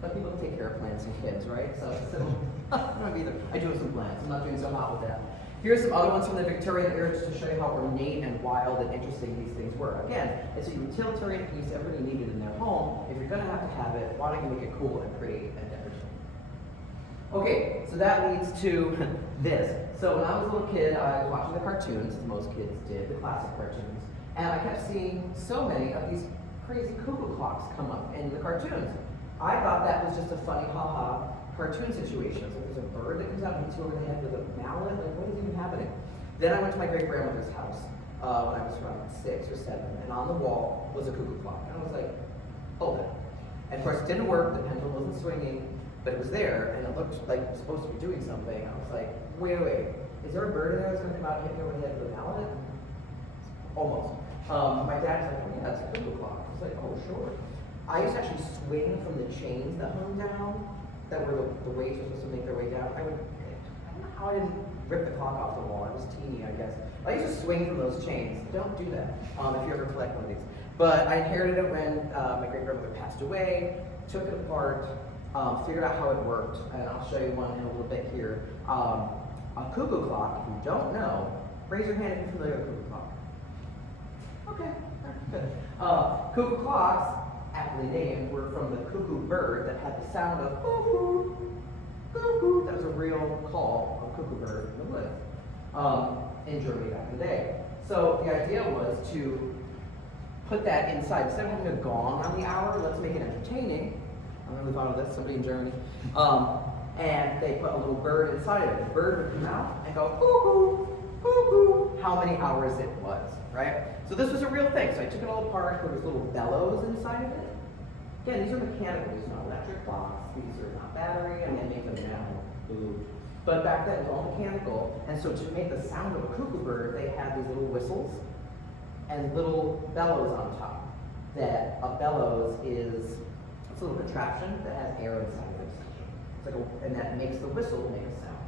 But people take care of plants and kids, right? So I don't either. I do have some plants. I'm not doing so hot with that. Here's some other ones from the Victorian era just to show you how ornate and wild and interesting these things were. Again, it's a utilitarian piece everybody needed in their home. If you're going to have it, why don't you make it cool and pretty and decorative? Okay, so that leads to this. So when I was a little kid, I was watching the cartoons, as most kids did, the classic cartoons, and I kept seeing so many of these crazy cuckoo clocks come up in the cartoons. I thought that was just a funny, ha-ha cartoon situation. So there's a bird that comes out and hits you over the head with a mallet, like what is even happening? Then I went to my great-grandmother's house when I was around 6 or 7, and on the wall was a cuckoo clock. And I was like, hold it. And of course it didn't work, the pendulum wasn't swinging, but it was there, and it looked like it was supposed to be doing something. I was like, wait, is there a bird in there that's going to come out and hit me over the head with a mallet? Almost. My dad's like, oh yeah, that's a cuckoo clock. I was like, oh sure. I used to actually swing from the chains that hung down, that were the weights were supposed to make their way down. I don't know how I didn't rip the clock off the wall. I was teeny, I guess. I used to swing from those chains. Don't do that if you ever collect one of these. But I inherited it when my great-grandmother passed away, took it apart, figured out how it worked, and I'll show you one in a little bit here. A cuckoo clock, if you don't know, raise your hand if you're familiar with a cuckoo clock. Okay, good. Cuckoo clocks, aptly named, were from the cuckoo bird that had the sound of cuckoo, cuckoo. That was a real call of cuckoo bird in the woods in Germany back in the day. So the idea was to put that inside. Instead of having a gong on the hour, let's make it entertaining. I really thought of this, somebody in Germany. And they put a little bird inside of it. The bird would come out and go cuckoo, cuckoo, how many hours it was, right? So this was a real thing. So I took it all apart. There was little bellows inside of it. Again, these are mechanical. These are not electric clocks. These are not battery. I mean, I make them now. Ooh. But back then, it was all mechanical. And so to make the sound of a cuckoo bird, they had these little whistles and little bellows on top. That a bellows is it's a little contraption that has air inside of it. It's like and that makes the whistle make a sound.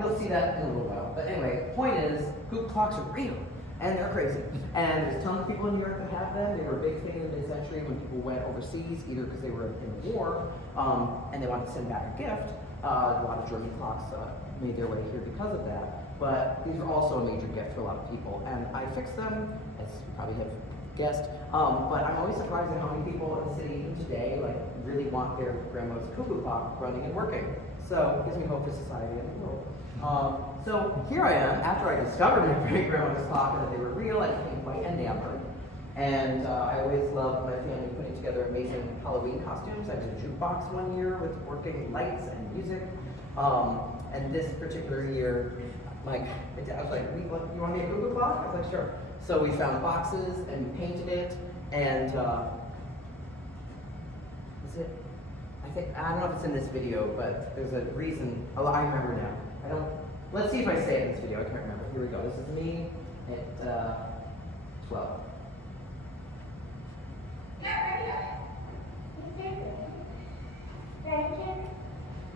You'll see that in a little while. But anyway, point is, cuckoo clocks are real. And they're crazy. And there's tons of people in New York that have them. They were a big thing in the mid-century when people went overseas, either because they were in the war and they wanted to send back a gift. A lot of German clocks made their way here because of that. But these are also a major gift for a lot of people. And I fixed them, as you probably have guessed. But I'm always surprised at how many people in the city even today really want their grandma's cuckoo clock running and working. So it gives me hope for society and the world. So here I am, after I discovered my great grandmother's clock and that they were real, I became quite enamored. And I always loved my family putting together amazing Halloween costumes. I did a jukebox one year with working lights and music. And this particular year, my dad was like, you want me a cuckoo clock? I was like, sure. So we found boxes and we painted it, and is it? I don't know if it's in this video, but there's a reason. Oh, I remember now. Let's see if I say it in this video. I can't remember. Here we go. This is me at 12.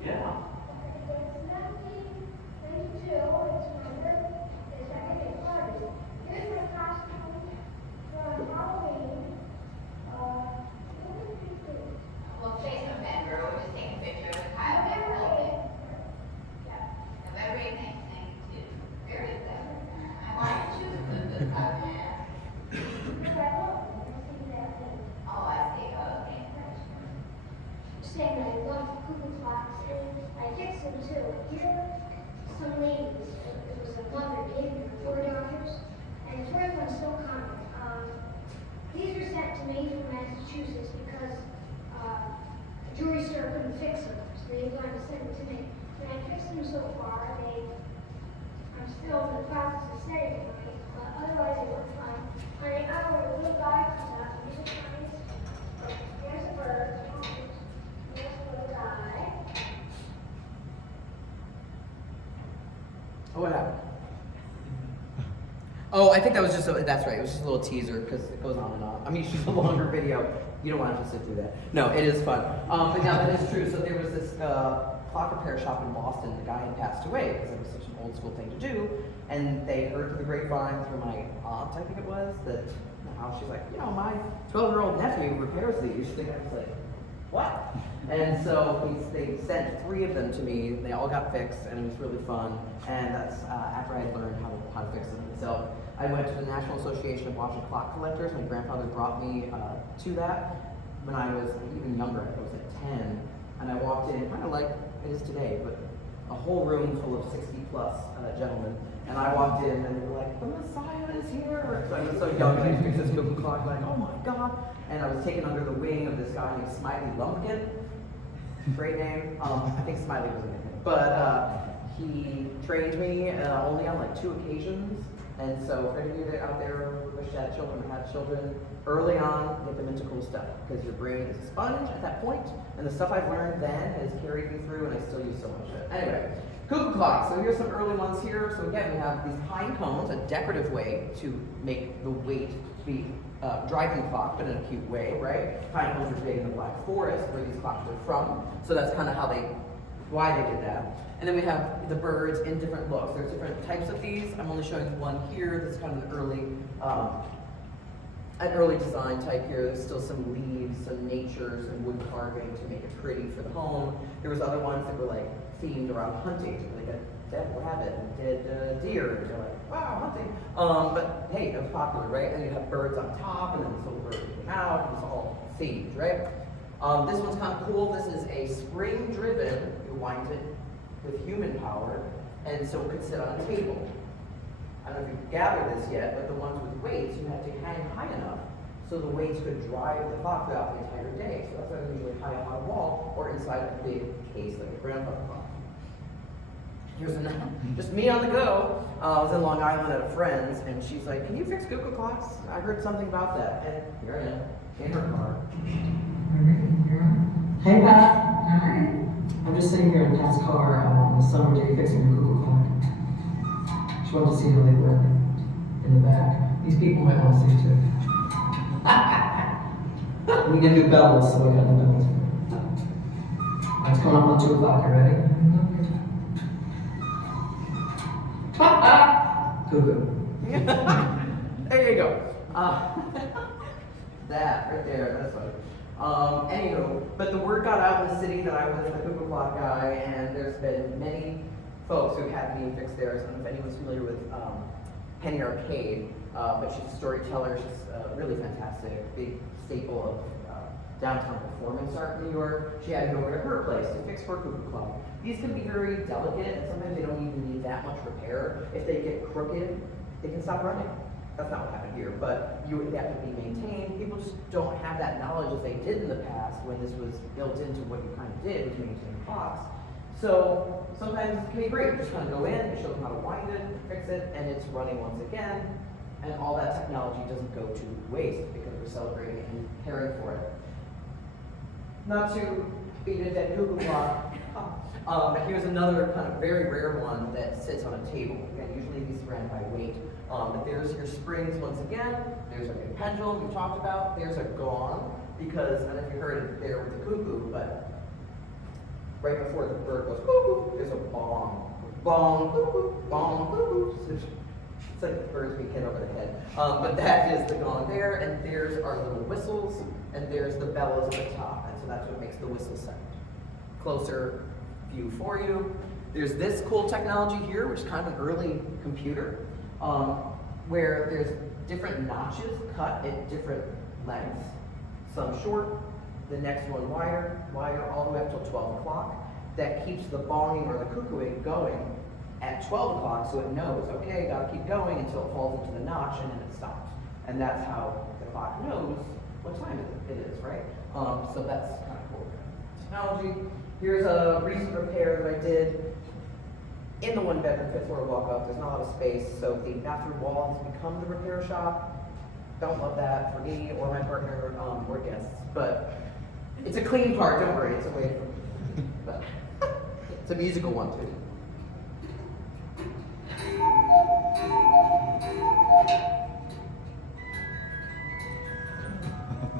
Yeah. Saying I love Google Clocks, I fixed them too. Here, some ladies, it was a mother gave me her 4 daughters, and the fourth one's so common. These were sent to me from Massachusetts because a jewelry store couldn't fix them, so they wanted to send them to me. And I fixed them so far, I'm still in the process of setting them right, but otherwise they work fine. On the hour, a little guy comes out, and he's a there's a bird. Oh, what happened? Oh, I think that was just that's right. It was just a little teaser because it goes on and on. I mean, it's just a longer video. You don't want to have to sit through that. No, it is fun. But yeah, that is true. So there was this clock repair shop in Boston. The guy had passed away because it was such an old school thing to do. And they heard through the grapevine through my aunt, I think it was, that she's like, my 12-year-old nephew repairs these. The guy was like, what? And so they sent 3 of them to me. They all got fixed, and it was really fun. And that's after I had learned how to fix them myself. I went to the National Association of Watch and Clock Collectors. My grandfather brought me to that when I was even younger. I was at 10, and I walked in, kind of like it is today, but a whole room full of 60-plus gentlemen. And I walked in, and they were like, "The Messiah is here!" So I was so young, and I fixed this cuckoo clock, like, "Oh my God!" And I was taken under the wing of this guy named Smiley Lumpkin. Great name. I think Smiley was a nickname. But he trained me only on like 2 occasions. And so for any of you out there who wish to have children or have children, early on, get them into cool stuff. Because your brain is a sponge at that point, and the stuff I've learned then has carried me through, and I still use so much of it. Anyway, cuckoo clocks. So here's some early ones here. So again, we have these pine cones, a decorative way to make the weight be driving the clock, but in a cute way, right? Pine cones are big in the Black Forest, where these clocks are from. So that's kind of why they did that. And then we have the birds in different looks. There's different types of these. I'm only showing one here. This is kind of an early design type here. There's still some leaves, some natures, and wood carving to make it pretty for the home. There was other ones that were like themed around hunting, like a dead rabbit and dead deer. And you're like, wow, hunting. But hey, it was popular, right? And you have birds on top, and then this little bird came out, and it's all themed, right? This one's kind of cool. This is a spring-driven. You wind it with human power, and so it could sit on a table. I don't know if you've gathered this yet, but the ones with weights, you have to hang high enough so the weights could drive the clock throughout the entire day. So that's why they're usually high up on a wall or inside a big case like a grandfather clock. Here's another, just me on the go. I was in Long Island at a friend's, and she's like, "Can you fix cuckoo clocks? I heard something about that." And here I am, in her car. Hey Pat. Hi. I'm just sitting here in Pat's car on the summer day fixing her cuckoo clock. She wanted to see how they work in the back. These people might want to see too. We get new bells, so we got new bells. It's coming up on 2 o'clock. You ready? Cuckoo. There you go. That right there, that's funny. Anywho, but the word got out in the city that I was the cuckoo clock guy, and there's been many folks who had me fix theirs. I don't know if anyone's familiar with Penny Arcade, but she's a storyteller. She's really fantastic, big staple of downtown Performance Art in New York. She had to go over to her place to fix her cuckoo clock. These can be very delicate, and sometimes they don't even need that much repair. If they get crooked, they can stop running. That's not what happened here, but they have to be maintained. People just don't have that knowledge as they did in the past when this was built into what you kind of did, was maintain clocks. So sometimes it can be great. You just kind of go in, you show them how to wind it, fix it, and it's running once again. And all that technology doesn't go to waste because we're celebrating and caring for it. Not to beat a dead cuckoo clock, but here's another kind of very rare one that sits on a table. Again, usually these are ran by weight. But there's your springs once again. There's a big pendulum we talked about. There's a gong, because I don't know if you heard it there with the cuckoo, but right before the bird goes cuckoo, there's a bong. Bong, cuckoo, bong, cuckoo. It's like the birds being hit over the head. But that is the gong there, and there's our little whistles, and there's the bellows at the top, and so that's what makes the whistle sound. Closer view for you. There's this cool technology here, which is kind of an early computer, where there's different notches cut at different lengths. Some short, the next one wider, all the way up till 12 o'clock. That keeps the bonging or the cuckooing going at 12 o'clock, so it knows, okay, gotta keep going until it falls into the notch and then it stops. And that's how the clock knows what time it is, right? So that's kind of cool technology. Here's a recent repair that I did in the one bedroom, 5th floor walk up. There's not a lot of space, so the bathroom wall has become the repair shop. Don't love that for me or my partner or guests, but it's a clean part, don't worry, it's away from, but it's a musical one too.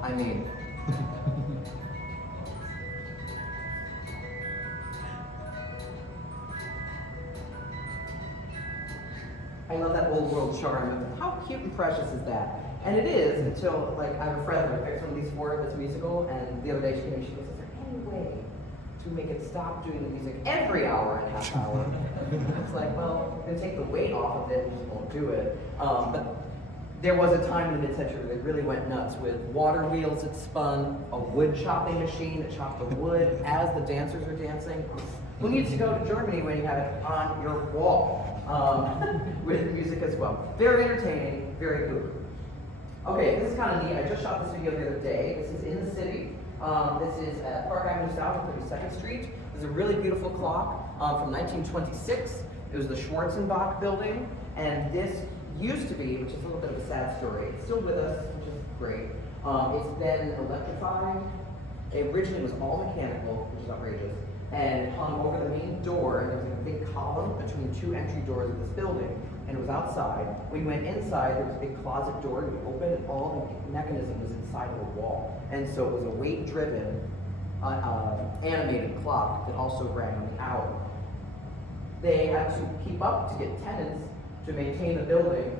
I mean, I love that old world charm. How cute and precious is that? And it is until, like, I have a friend who picked one of these for it that's musical, and the other day she came and she goes, is there any way to make it stop doing the music every hour and a half hour? It's like, well, we're going to take the weight off of it and just won't do it. But there was a time in the mid-century where they really went nuts with water wheels that spun, a wood chopping machine that chopped the wood as the dancers were dancing. Who needs to go to Germany when you have it on your wall with music as well? Very entertaining, very good. Okay, this is kind of neat. I just shot this video the other day. This is in the city. This is at Park Avenue South on 32nd Street. There's a really beautiful clock from 1926. It was the Schwarzenbach building, and this used to be, which is a little bit of a sad story, it's still with us, which is great. It's been electrified. It originally was all mechanical, which is outrageous, and hung over the main door, and there was like a big column between two entry doors of this building, and it was outside. When you went inside, there was a big closet door you would open, and all the mechanism was inside of the wall. And so it was a weight-driven, animated clock that also ran on the hour. They had to keep up to get tenants to maintain the building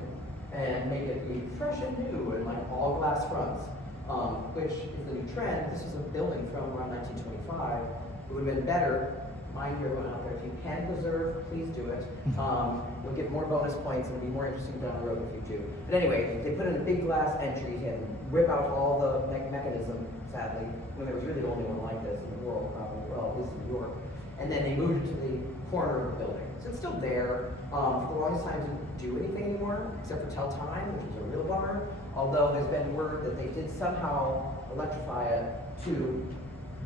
and make it be fresh and new and like all glass fronts, which is the new trend. This was a building from around 1925. It would have been better, mind you everyone out there, if you can preserve, please do it. You'll get more bonus points and it'll be more interesting down the road if you do. But anyway, they put in a big glass entry and rip out all the mechanism, sadly, when there was really only one like this in the world, probably, well, at least in New York. And then they moved it to the corner of the building. So it's still there. For the longest time, it didn't do anything anymore, except for tell time, which was a real bummer. Although there's been word that they did somehow electrify it to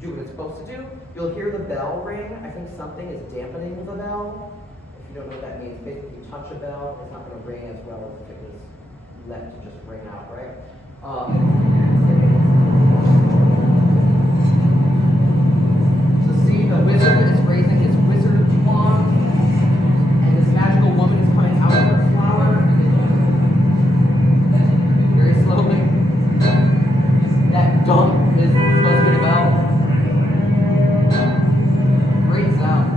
do what it's supposed to do. You'll hear the bell ring. I think something is dampening the bell. If you don't know what that means, basically you touch a bell, it's not going to ring as well as if it was left to just ring out, right? So see, the wizard is raising his wizard wand, and this magical woman is coming out of her flower. Very slowly. That dunk is supposed to be the bell. Great sound.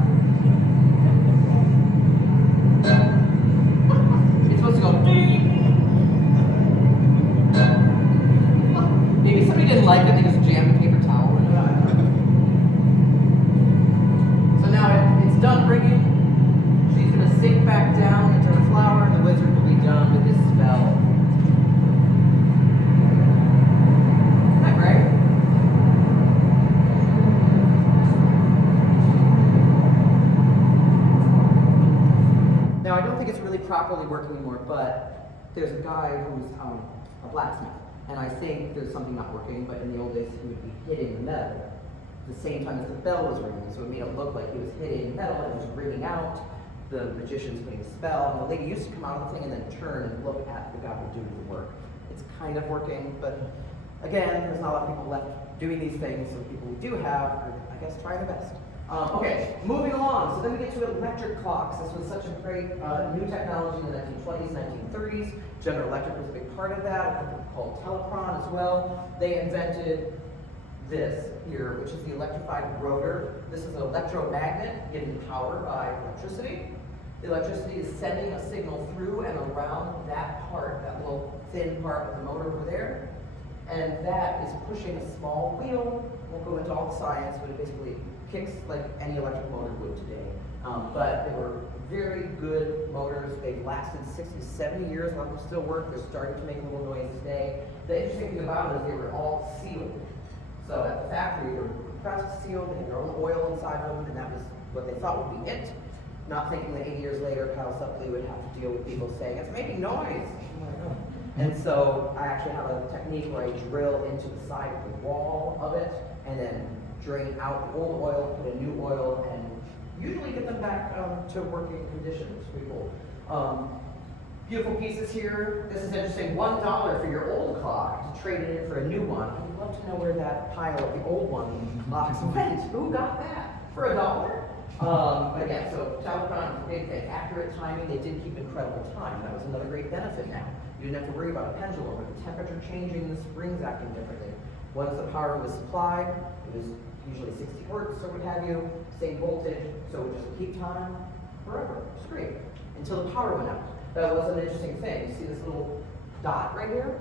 It's supposed to go ding. but there's a guy who's a blacksmith, and I think there's something not working, but in the old days he would be hitting the metal at the same time as the bell was ringing, so it made it look like he was hitting metal and it was ringing out. The magician's putting a spell, and the lady used to come out of the thing and then turn and look at the guy who doing the work. It's kind of working, but again, there's not a lot of people left doing these things, so the people we do have are, I guess, try their best. Okay, moving along. So then we get to electric clocks. This was such a great new technology in the 1920s, 1930s. General Electric was a big part of that. A company called Telecron as well. They invented this here, which is the electrified rotor. This is an electromagnet getting power by electricity. The electricity is sending a signal through and around that part, that little thin part of the motor over there. And that is pushing a small wheel. Won't go into all the science, but it basically kicks like any electric motor would today. But they were very good motors. They've lasted 60 to 70 years. A lot of them still work. They're starting to make a little noise today. The interesting thing about it is they were all sealed. So at the factory, they were pressed, sealed, they had their own oil inside them, and that was what they thought would be it. Not thinking that 80 years later, Kyle Supley would have to deal with people saying, it's making noise. And so I actually have a technique where I drill into the side of the wall of it, and then drain out the old oil, put in new oil, and usually get them back to working condition. It's pretty cool. Beautiful pieces here. This is interesting. $1 for your old clock to trade it in for a new one. I'd love to know where that pile of the old one went. Who got that? For $1? But again, so Telecron, big thing. Accurate timing. They did keep incredible time. That was another great benefit now. You didn't have to worry about a pendulum or the temperature changing, the springs acting differently. Once the power was supplied, it was usually 60 hertz or what have you, same voltage, so it would just keep time forever. It's great. Until the power went out. That was an interesting thing. You see this little dot right here?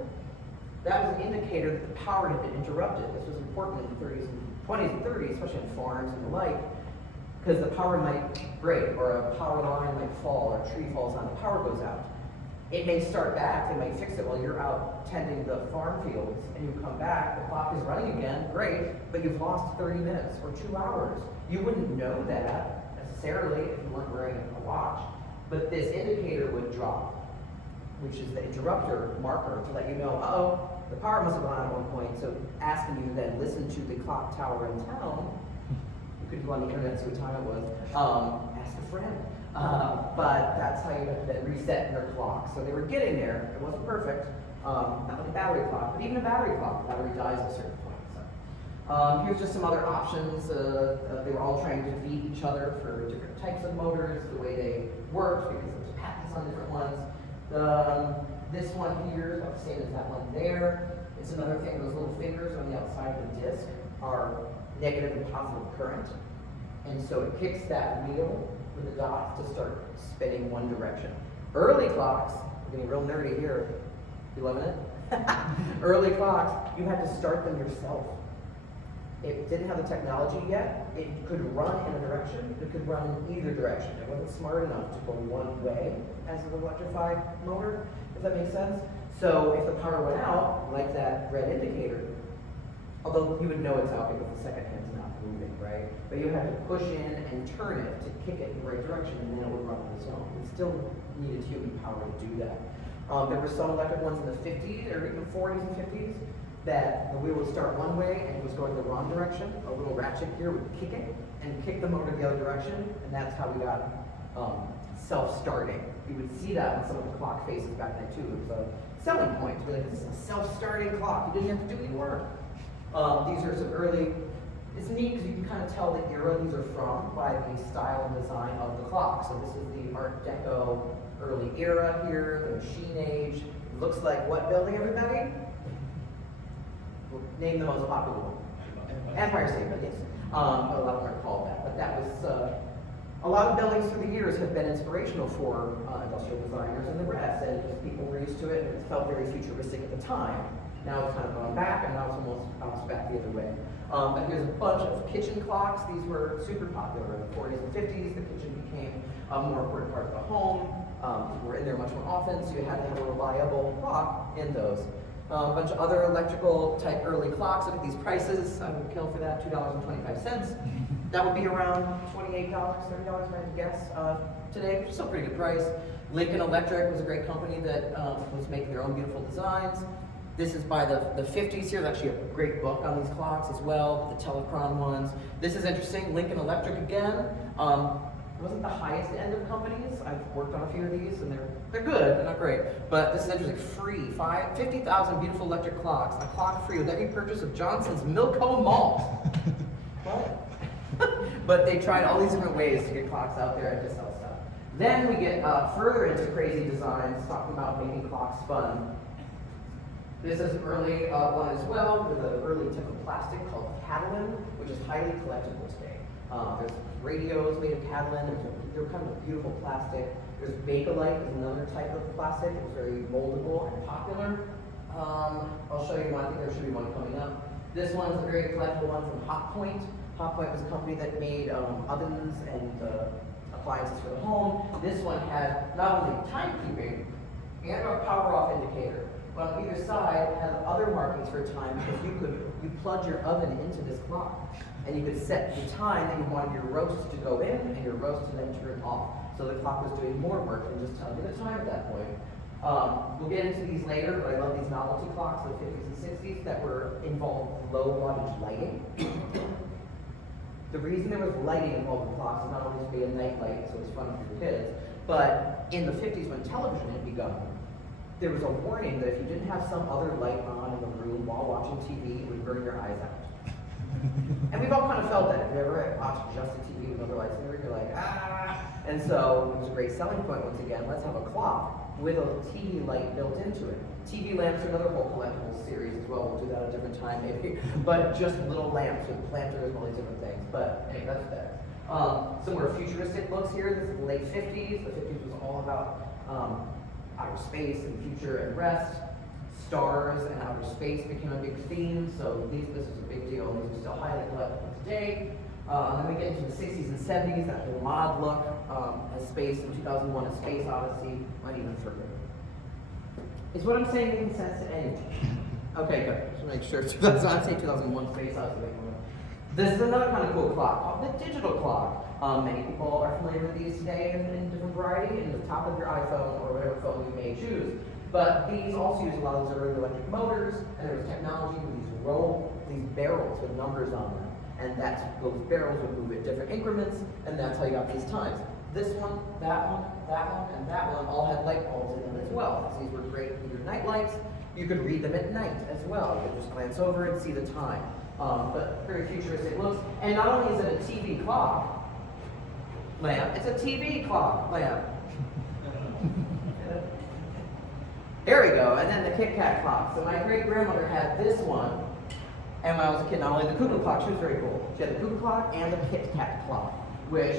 That was an indicator that the power had been interrupted. This was important in the 30s and 20s and 30s, especially in farms and the like, because the power might break, or a power line might fall, or a tree falls on, the power goes out. It may start back, they might fix it while you're out tending the farm fields, and you come back, the clock is running again, great, but you've lost 30 minutes or 2 hours. You wouldn't know that necessarily if you weren't wearing a watch, but this indicator would drop, which is the interrupter marker to let you know, uh-oh, the power must have gone out at one point, so asking you to then listen to the clock tower in town. You could go on the internet and see what time it was, ask a friend. But that's how you have to then reset your clock. So they were getting there. It wasn't perfect. Not like a battery clock, but even a battery clock, the battery dies at a certain point. So here's just some other options. They were all trying to beat each other for different types of motors, the way they worked, because there was patents on different ones. This one here is about the same as that one there. It's another thing, those little fingers on the outside of the disc are negative and positive current. And so it kicks that wheel with the dots to start spinning one direction. Early clocks, we're getting real nerdy here. You loving it? Early clocks, you had to start them yourself. It didn't have the technology yet. It could run in a direction, it could run in either direction. It wasn't smart enough to go one way as an electrified motor, if that makes sense. So if the power went out, like that red indicator, although you would know it's out because the second hand's not moving, right? But you had to push in and turn it to kick it in the right direction, and then it would run on its own. It still needed human power to do that. There were some electric ones in the 50s, or even 40s and 50s, that the wheel would start one way and it was going the wrong direction. A little ratchet here would kick it and kick the motor the other direction, and that's how we got self-starting. You would see that in some of the clock faces back then too. It was a selling point. Really, this is a self-starting clock. You didn't have to do any work. These are some early. It's neat because you can kind of tell the era these are from by the style and design of the clock. So this is the Art Deco early era here, the machine age. It looks like what building, everybody? We'll name the most popular one. Empire State Building, yes. A lot of them are called that, but that was a lot of buildings through the years have been inspirational for industrial designers and the rest, and just people were used to it, and it felt very futuristic at the time. Now it's kind of gone back, and now it's almost bounced back the other way. But here's a bunch of kitchen clocks. These were super popular in the 40s and 50s. The kitchen became a more important part of the home. People were in there much more often, so you had to have a reliable clock in those. A bunch of other electrical type early clocks. Look at these prices. I would kill for that, $2.25. That would be around $28, $30, if I had to guess, today, which is still a pretty good price. Lincoln Electric was a great company that was making their own beautiful designs. This is by the 50s here. There's actually a great book on these clocks as well, the Telechron ones. This is interesting, Lincoln Electric again. It wasn't the highest end of companies. I've worked on a few of these and they're good, they're not great. But this is interesting, free, 50,000 beautiful electric clocks. A clock free with every purchase of Johnson's Milko Malt. What? But they tried all these different ways to get clocks out there and to sell stuff. Then we get further into crazy designs, talking about making clocks fun. This is an early one as well, with an early type of plastic called Catalin, which is highly collectible today. There's radios made of Catalin. They're kind of a beautiful plastic. There's Bakelite, is another type of plastic. It's very moldable and popular. I'll show you one. I think there should be one coming up. This one's a very collectible one from Hot Point. Hot Point was a company that made ovens and appliances for the home. This one had not only timekeeping and a power off indicator, but on either side has other markings for time because you plug your oven into this clock and you could set the time that you wanted your roast to go in and your roast to then turn off. So the clock was doing more work than just telling you the time at that point. We'll get into these later, but I love these novelty clocks of the 50s and 60s that involved low wattage lighting. The reason there was lighting involved in clocks is not only to be a night light, so it was fun for your kids, but in the 50s when television had begun, there was a warning that if you didn't have some other light on in the room while watching TV, it would burn your eyes out. And we've all kind of felt that. If you ever watched just a TV with no lights, you're like, ah! And so it was a great selling point once again. Let's have a clock with a TV light built into it. TV lamps are another whole collectible series as well. We'll do that at a different time maybe. But just little lamps with planters and all these different things. But anyway, that's that. Some more futuristic looks here. This is the late 50s. The 50s was all about outer space and future and rest. Stars and outer space became a big theme, so this was a big deal. These are still highly collectible today. Then we get into the 60s and 70s, that whole mod look, as space in 2001, A Space Odyssey, might even further. Is what I'm saying making sense to anyone? Okay, good. Just make sure. I'm saying 2001, Space Odyssey. This is another kind of cool clock called the digital clock. Many people are familiar with these today in different variety, in the top of your iPhone or whatever phone you may choose. But these also use a lot of those early electric motors, and there was technology with these barrels with numbers on them. And those barrels would move at different increments, and that's how you got these times. This one, that one, that one, and that one all had light bulbs in them as well. So these were great with your night lights. You could read them at night as well. You could just glance over and see the time. But very futuristic looks. And not only is it a TV clock lamp, it's a TV clock lamp. There we go, and then the Kit Kat clock. So my great-grandmother had this one, and when I was a kid, not only the cuckoo clock, she was very cool. She had the cuckoo clock and the Kit Kat clock, which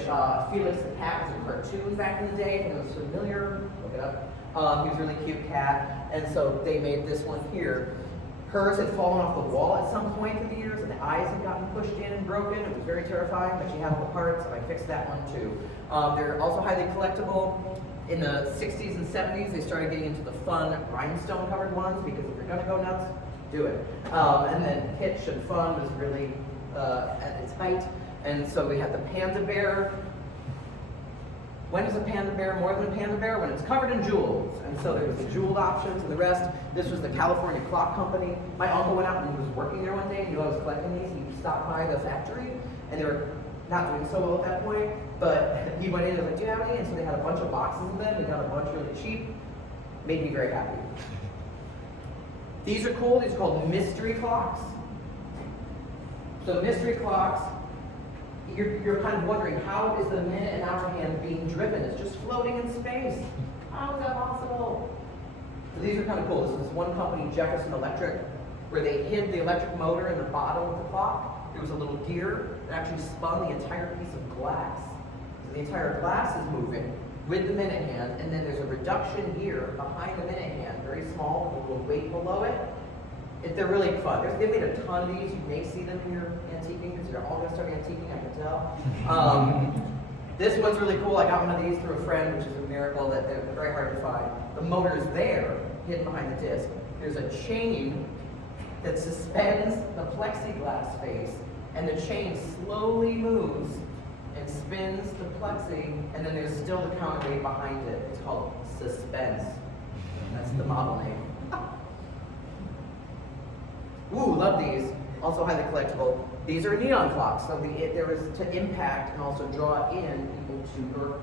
Felix the cat was a cartoon back in the day, and it was familiar, look it up. He was a really cute cat, and so they made this one here. Hers had fallen off the wall at some point through the years, and the eyes had gotten pushed in and broken. It was very terrifying, but she had all the parts, so I fixed that one too. They're also highly collectible. In the 60s and 70s, they started getting into the fun rhinestone-covered ones, because if you're gonna go nuts, do it. And then kitsch and fun was really at its height. And so we had the panda bear. When is a panda bear more than a panda bear? When it's covered in jewels. And so there was the jeweled options and the rest. This was the California Clock Company. My uncle went out and he was working there one day and he knew I was collecting these. He stopped by the factory and they were not doing so well at that point. But he went in and was like, do you have any? And so they had a bunch of boxes of them. They got a bunch really cheap. Made me very happy. These are cool. These are called mystery clocks. So mystery clocks, you're kind of wondering, how is the minute and hour hand being driven? It's just floating in space. How is that possible? So these are kind of cool. This is one company, Jefferson Electric, where they hid the electric motor in the bottom of the clock. There was a little gear that actually spun the entire piece of glass. So the entire glass is moving with the minute hand, and then there's a reduction gear behind the minute hand, very small, with a little weight below it. They're really fun. They made a ton of these. You may see them in your antiquing, because you're all going to start antiquing, I can tell. This one's really cool. I got one of these through a friend, which is a miracle that they're very hard to find. The motor's there, hidden behind the disc. There's a chain that suspends the plexiglass face, and the chain slowly moves and spins the plexi, and then there's still the counterweight behind it. It's called suspense. That's the model name. Ooh, love these. Also highly collectible. These are neon clocks, so there was to impact and also draw in people to your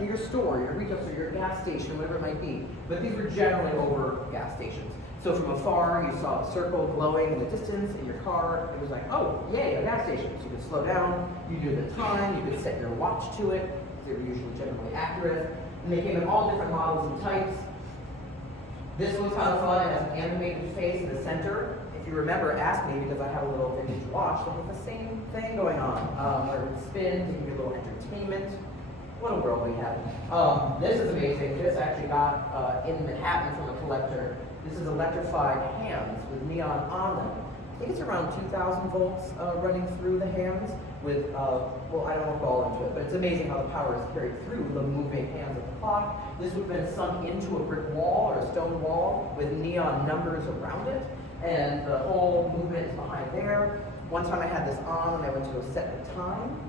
your store, your retail store, your gas station, whatever it might be. But these were generally over gas stations. So from afar, you saw a circle glowing in the distance in your car. It was like, oh, yay, a gas station. So you could slow down, you knew the time, you could set your watch to it. They were usually generally accurate. And they came in all different models and types. This was kind of fun. It has an animated face in the center. If you remember, ask me because I have a little vintage watch that has the same thing going on. Where it spins, you can get a little entertainment. What a world we have. This is amazing. This actually got in Manhattan from a collector. This is electrified hands with neon on them. I think it's around 2,000 volts running through the hands with, well, I don't want to go all into it, but it's amazing how the power is carried through the moving hands of the clock. This would have been sunk into a brick wall or a stone wall with neon numbers around it, and the whole movement is behind there. One time I had this on and I went to go set the time.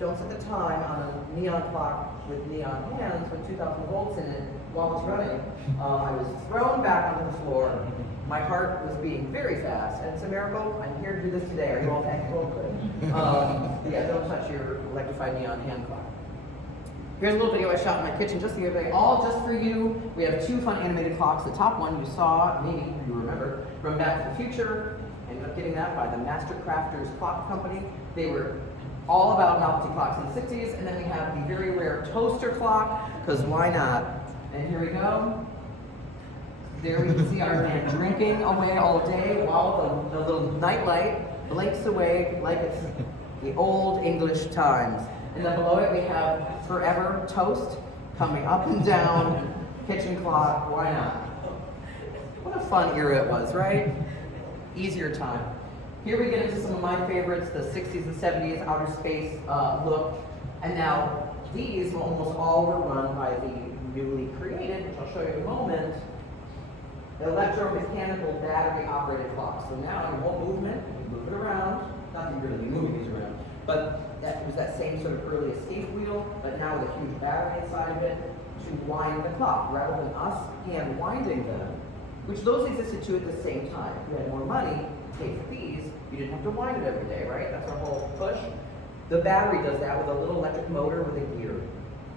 Don't set the time on a neon clock with neon hands with 2,000 volts in it while it's running. I was thrown back onto the floor. My heart was beating very fast, and it's a miracle. I'm here to do this today. Are you all thankful? Good. Yeah, don't touch your electrified neon hand clock. Here's a little video I shot in my kitchen just the other day, all just for you. We have 2 fun animated clocks. The top one you saw, maybe you remember, from Back to the Future. Ended up getting that by the Master Crafters Clock Company. They were all about novelty clocks in the 60s, and then we have the very rare toaster clock, because why not? And here we go. There we can see our man drinking away all day while the little nightlight blinks away like it's the old English times. And then below it we have forever toast coming up and down, kitchen clock, why not? What a fun era it was, right? Easier time. Here we get into some of my favorites, the 60s and 70s outer space look. And now these almost all were run by the newly created, which I'll show you in a moment, electromechanical battery operated clock. So now in one movement, you move it around, not that you're really moving these around, but that was that same sort of early escape wheel, but now with a huge battery inside of it to wind the clock, rather than us hand winding them, which those existed too at the same time. If you had more money to pay for these, you didn't have to wind it every day, right? That's our whole push. The battery does that with a little electric motor with a gear.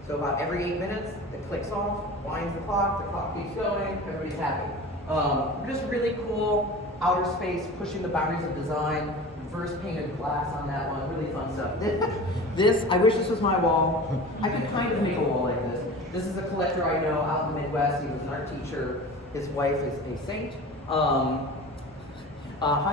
So about every 8 minutes, it clicks off, winds the clock keeps going, everybody's happy. Just really cool, outer space, pushing the boundaries of design, reverse painted glass on that one, really fun stuff. This, I wish this was my wall. I could kind of make a wall like this. This is a collector I know out in the Midwest. He was an art teacher. His wife is a saint. Hi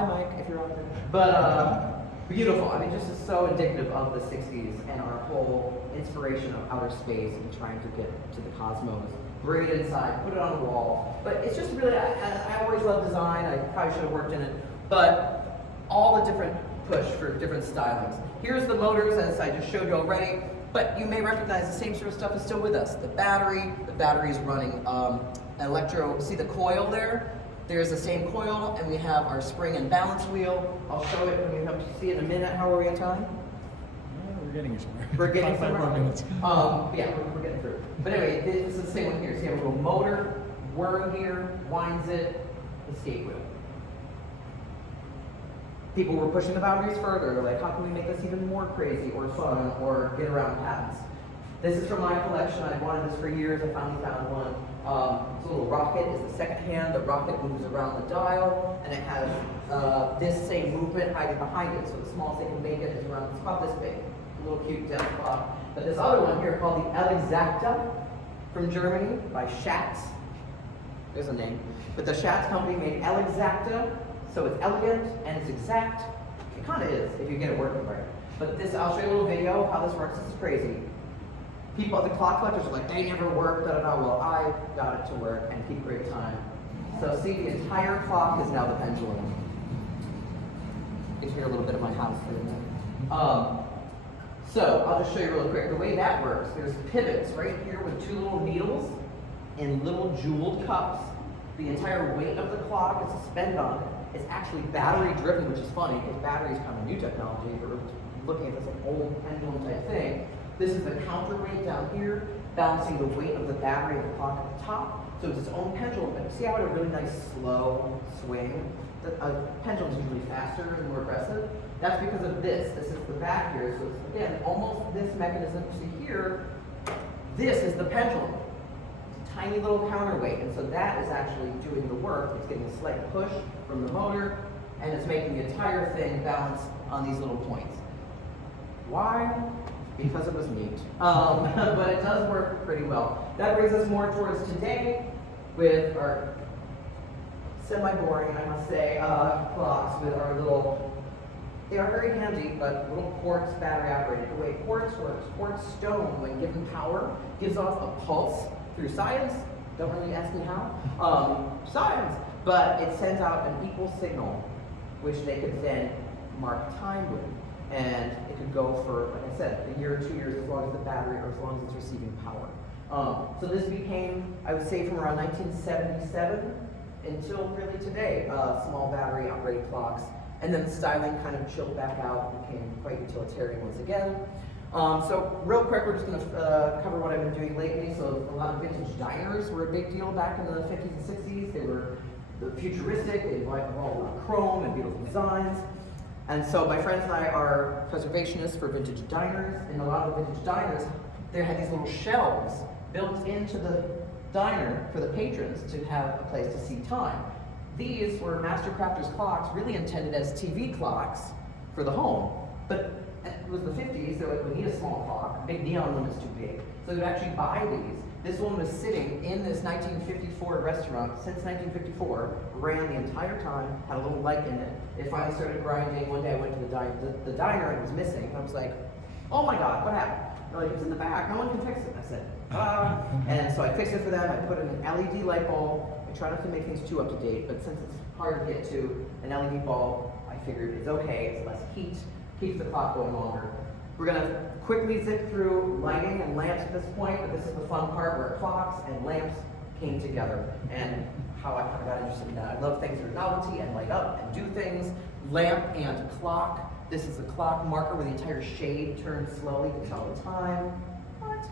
Mike, if you're on there. But beautiful. I mean, just is so indicative of the 60s and our whole inspiration of outer space and trying to get to the cosmos. Bring it inside, put it on the wall. But it's just really, I always love design. I probably should have worked in it. But all the different push for different stylings. Here's the motors, as I just showed you already. But you may recognize the same sort of stuff is still with us. The battery is running see the coil there? There's the same coil, and we have our spring and balance wheel. I'll show it when you come to see it in a minute. How are we on time? We're getting somewhere. We're getting Five somewhere. more minutes. Yeah, we're getting through. But anyway, this is the same one here. So you have a little motor, worm here, winds it, escape wheel. People were pushing the boundaries further. Like, how can we make this even more crazy or fun or get around patents? This is from my collection. I wanted this for years. I finally found one. This little rocket is the second hand. The rocket moves around the dial, and it has this same movement hiding behind it. So the smallest they can make it is around, it's about this big. A little cute death clock. But this other one here called the Exacta from Germany by Schatz. There's a name. But the Schatz company made Exacta, so it's elegant and it's exact. It kind of is if you get it working right. But this, I'll show you a little video of how this works. This is crazy. People, the clock collectors are like, they never work, da da da. Well, I got it to work and keep great time. So see, the entire clock is now the pendulum. You can hear a little bit of my house for a minute. So I'll just show you real quick. The way that works, there's pivots right here with 2 little needles in little jeweled cups. The entire weight of the clock is suspended on it. It's actually battery driven, which is funny because battery is kind of new technology. We're looking at this like old pendulum type thing. This is the counterweight down here, balancing the weight of the battery and the clock at the top. So it's its own pendulum. But see how it had a really nice slow swing? A pendulum is usually faster and more aggressive. That's because of this. This is the back here. So it's, again, almost this mechanism. See here, this is the pendulum. It's a tiny little counterweight. And so that is actually doing the work. It's getting a slight push from the motor, and it's making the entire thing balance on these little points. Why? Because it was neat. But it does work pretty well. That brings us more towards today with our semi-boring, I must say, clocks with our little, they are very handy, but little quartz battery operated. The way quartz works, quartz stone, when given power, gives off a pulse through science. Don't really ask me how. Science. But it sends out an equal signal, which they could then mark time with. And it could go for, like I said, a year or 2 years, as long as the battery, or as long as it's receiving power. So this became, I would say, from around 1977 until really today, small battery operated clocks. And then the styling kind of chilled back out and became quite utilitarian once again. So real quick, we're just going to cover what I've been doing lately. So a lot of vintage diners were a big deal back in the 50s and 60s. They were futuristic, they involved a lot of chrome and beautiful designs. And so my friends and I are preservationists for vintage diners. And a lot of the vintage diners, they had these little shelves built into the diner for the patrons to have a place to see time. These were master crafters clocks, really intended as TV clocks for the home. But it was the 50s, they're like, we need a small clock. A big neon one is too big. So they would actually buy these. This one was sitting in this 1954 restaurant since 1954, ran the entire time, had a little light in it. It finally started grinding. One day I went to the diner and it was missing. And I was like, oh my God, what happened? They're like, it's in the back, no one can fix it. I said, and so I fixed it for them. I put in an LED light bulb. I try not to make things too up to date, but since it's hard to get to an LED bulb, I figured it's okay, it's less heat, keeps the clock going longer. We're gonna quickly zip through lighting and lamps at this point, but this is the fun part where clocks and lamps came together and how I kind of got interested in that. I love things that are novelty and light up and do things. Lamp and clock. This is the clock marker where the entire shade turns slowly to tell the time. What?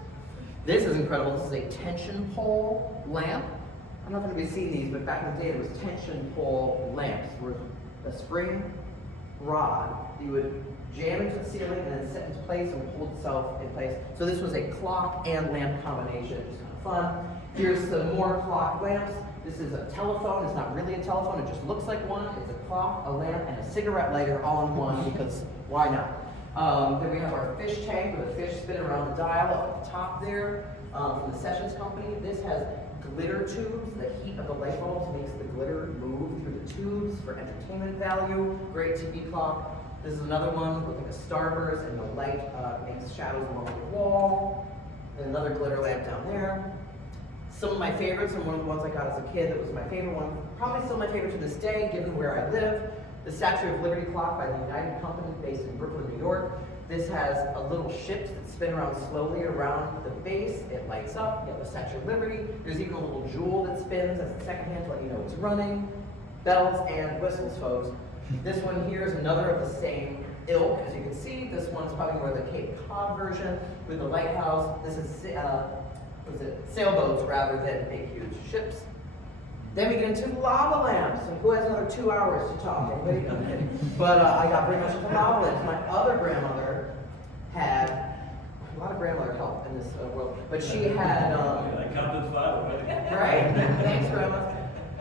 This is incredible. This is a tension pole lamp. I don't know if anybody's seen these, but back in the day there was tension pole lamps where a spring rod you would jam into the ceiling and then set into place and hold itself in place. So this was a clock and lamp combination, which is kind of fun. Here's some more clock lamps. This is a telephone. It's not really a telephone. It just looks like one. It's a clock, a lamp, and a cigarette lighter all in one because why not? Then we have our fish tank with a fish spinning around the dial up at the top there from the Sessions Company. This has glitter tubes. The heat of the light bulbs makes the glitter move through the tubes for entertainment value. Great TV clock. This is another one with like a starburst, and the light makes shadows along the wall. And another glitter lamp down there. Some of my favorites, and one of the ones I got as a kid that was my favorite one, probably still my favorite to this day, given where I live, the Statue of Liberty clock by the United Company based in Brooklyn, New York. This has a little shift that spin around slowly around the base. It lights up. You have the Statue of Liberty. There's even a little jewel that spins as a second hand to let you know it's running. Bells and whistles, folks. This one here is another of the same ilk. As you can see, this one's probably more the Cape Cod version with the lighthouse. This is sailboats rather than big, huge ships. Then we get into lava lamps. And who has another 2 hours to talk? Anybody? But I got very much into lava lamps. My other grandmother had a lot of grandmother help in this world, but she had. I counted 5 already. Right? Thanks, Grandma.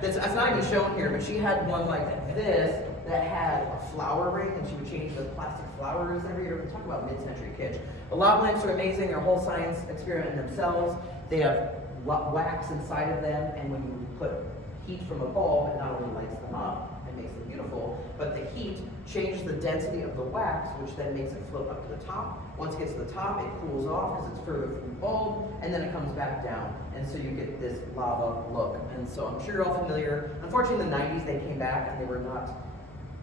That's not even shown here, but she had one like this that had a flower ring, and she would change the plastic flowers every year. We talk about mid-century kitsch. The lava lamps are amazing. They're a whole science experiment in themselves. They have wax inside of them, and when you put heat from a bulb, it not only lights them up and makes them beautiful, but the heat changes the density of the wax, which then makes it float up to the top. Once it gets to the top, it cools off because it's further from the bulb, and then it comes back down. And so you get this lava look. And so I'm sure you're all familiar. Unfortunately, in the 90s, they came back, and they were not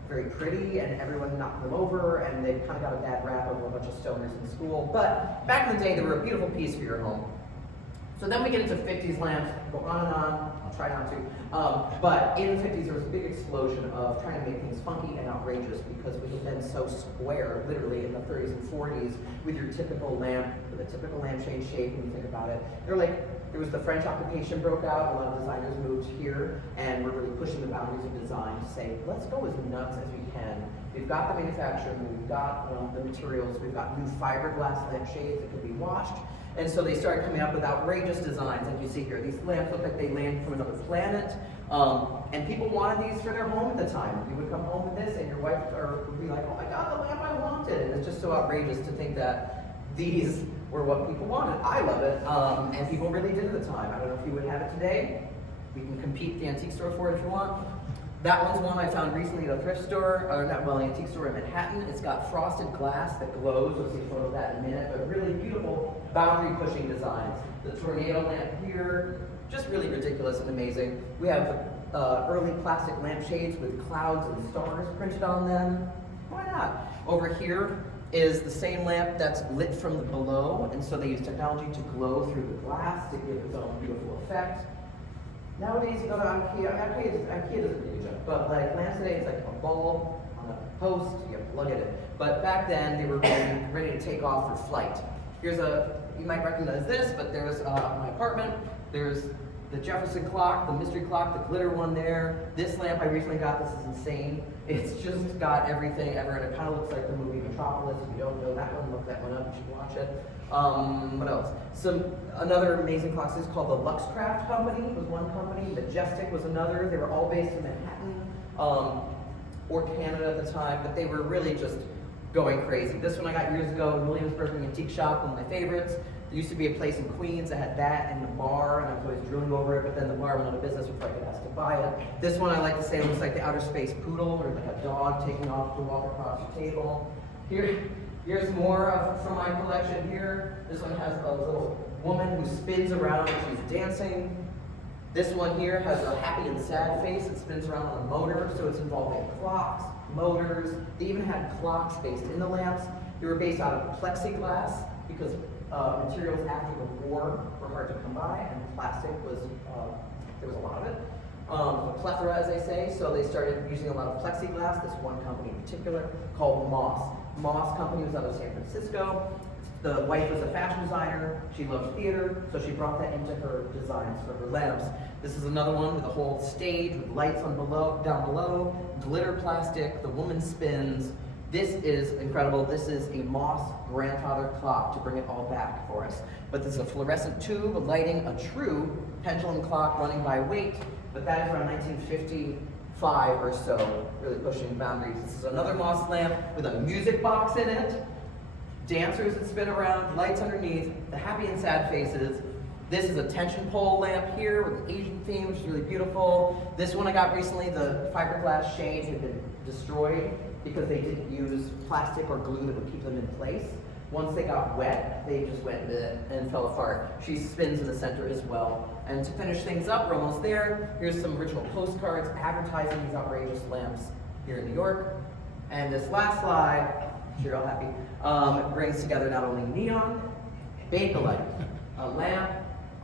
very pretty, and everyone knocked them over, and they kind of got a bad rap of a bunch of stoners in school. But back in the day, they were a beautiful piece for your home. So then we get into 50s lamps, go on and on, I'll try not to. But in the 50s there was a big explosion of trying to make things funky and outrageous because we had been so square, literally in the 30s and 40s, with your typical lamp, with a typical lampshade shape when you think about it. They're like, there was the French occupation broke out, a lot of designers moved here, and we're really pushing the boundaries of design to say, let's go as nuts as we can. We've got the manufacturing, we've got the materials, we've got new fiberglass lampshades that can be washed. And so they started coming up with outrageous designs, like you see here. These lamps look like they landed from another planet. And people wanted these for their home at the time. You would come home with this and your wife would be like, oh my God, the lamp I wanted. And it's just so outrageous to think that these were what people wanted. I love it, and people really did at the time. I don't know if you would have it today. We can compete the antique store for it if you want. That one's one I found recently at a thrift store, or not, well, an antique store in Manhattan. It's got frosted glass that glows. You'll see a photo of that in a minute, but really beautiful boundary pushing designs. The tornado lamp here, just really ridiculous and amazing. We have early plastic lampshades with clouds and stars printed on them. Why not? Over here is the same lamp that's lit from the below, and so they use technology to glow through the glass to give its own beautiful effect. Nowadays, you go to IKEA, IKEA doesn't do it, but like lamps today, it's like a bulb on a post, you plug it in. But back then, they were ready to take off for flight. Here's you might recognize this, but there's my apartment. There's the Jefferson clock, the mystery clock, the glitter one there. This lamp I recently got, this is insane. It's just got everything ever, and it kind of looks like the movie Metropolis. If you don't know that one, look that one up, you should watch it. What else? Another amazing clock is called the Luxcraft Company, was one company. Majestic was another. They were all based in Manhattan, or Canada at the time, but they were really just going crazy. This one I got years ago in Williamsburg, an antique shop, one of my favorites. There used to be a place in Queens that had that and the bar, and I was always drooling over it, but then the bar went out of business before I could ask to buy it. This one I like to say looks like the outer space poodle, or like a dog taking off to walk across the table. Here's more from my collection here. This one has a little woman who spins around and she's dancing. This one here has a happy and sad face. It spins around on a motor, so it's involving clocks, motors. They even had clocks based in the lamps. They were based out of plexiglass because materials after the war were hard to come by, and plastic was, there was a lot of it. A plethora, as they say, so they started using a lot of plexiglass, this one company in particular, called Moss. Moss Company was out of San Francisco. The wife was a fashion designer. She loved theater, so she brought that into her designs for her lamps. This is another one with a whole stage with lights down below, glitter plastic, the woman spins. This is incredible. This is a Moss grandfather clock to bring it all back for us. But this is a fluorescent tube lighting a true pendulum clock running by weight, but that is around 1955 or so, really pushing boundaries. This is another Moss lamp with a music box in it, dancers that spin around, lights underneath, the happy and sad faces. This is a tension pole lamp here with the Asian theme, which is really beautiful. This one I got recently, the fiberglass shades had been destroyed because they didn't use plastic or glue that would keep them in place. Once they got wet, they just went and fell apart. She spins in the center as well. And to finish things up, we're almost there. Here's some original postcards advertising these outrageous lamps here in New York. And this last slide, I'm sure you're all happy, brings together not only neon, Bakelite, a lamp,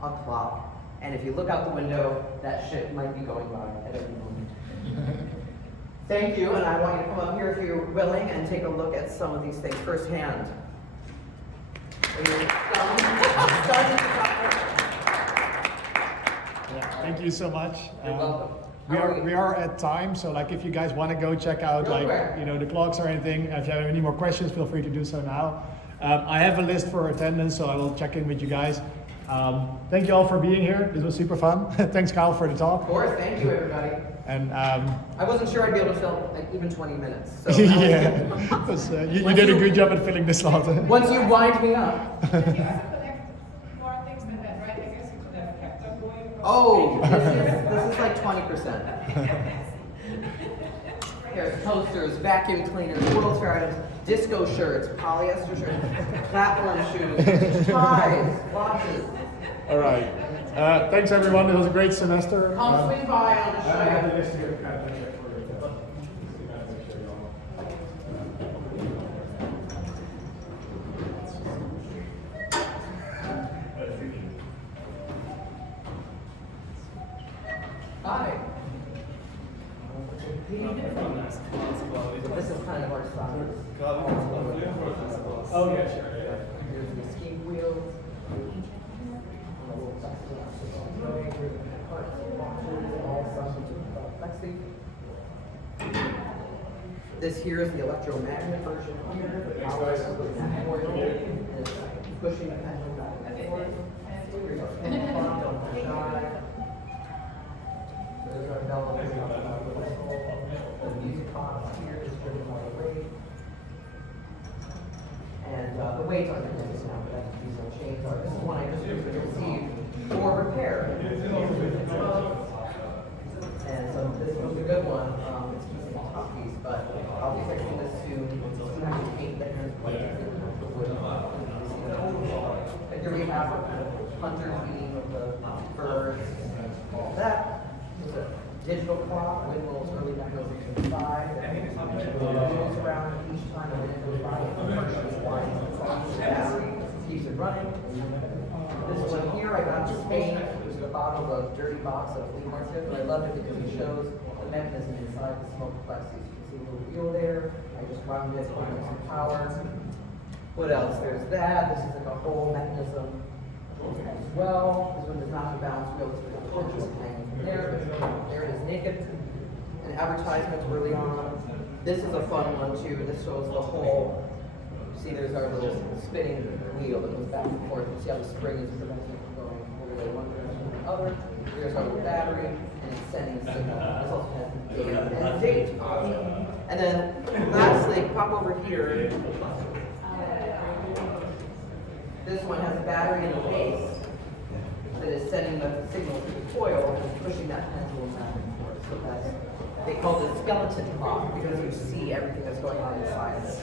a clock, and if you look out the window, that ship might be going by at every moment. Thank you, and I want you to come up here if you're willing and take a look at some of these things firsthand. Yeah, thank you so much. You're welcome. We are at time, so like if you guys want to go check out the clocks or anything, if you have any more questions, feel free to do so now. I have a list for attendance, so I will check in with you guys. Thank you all for being here. This was super fun. Thanks, Kyle, for the talk. Of course, thank you, everybody. And I wasn't sure I'd be able to fill like even 20 minutes. So yeah, you did a good job at filling this slot. Once you wind me up. Oh, this is like 20%. Here's toasters, vacuum cleaners, World's Fair items, disco shirts, polyester shirts, platform shoes, ties, watches. All right. Thanks, everyone. It was a great semester. Come swing by, I'll just show you. the list here. Hi. This is kind of our style. Oh, yeah, sure. Yeah. Here's the ski wheels. This here is the electromagnet version here. The power is with that coil and it's pushing the pendulum back and forth. Here's our pin pump on the side. There's our bell. The music box here is driven by the weight. And the weights aren't the same now, but that's what these chains are. This is one I just received for repair. And so this was a good one. It's just a top piece, but I'll be fixing this soon. See how you paint the hands like the wood. And here we have hunter feeding of the birds. All that. There's a digital clock, windmills early 1905. Goes around each time a minute goes by. Battery keeps it running. This one here I got in Spain. It was the bottom of a dirty box at a flea market, but I loved it because it shows the mechanism inside the smoke plexus. You can see a little wheel there. I just wound it, put in some power. What else? There's that. This is like a whole mechanism as well. This one does not have a balance wheel. This one is hanging from there. But there it is naked. And advertisements early on. This is a fun one too. This shows the whole. See, there's our little spinning wheel that goes back and forth. You see how the spring is preventing it from going over one direction or the other. Here's our little battery, and it's sending a signal. This also has date and date. And then, lastly, pop over here. This one has a battery in the base that is sending the signal to the coil and pushing that pendulum back and forth. So that's, they call it skeleton clock because you see everything that's going on inside of it.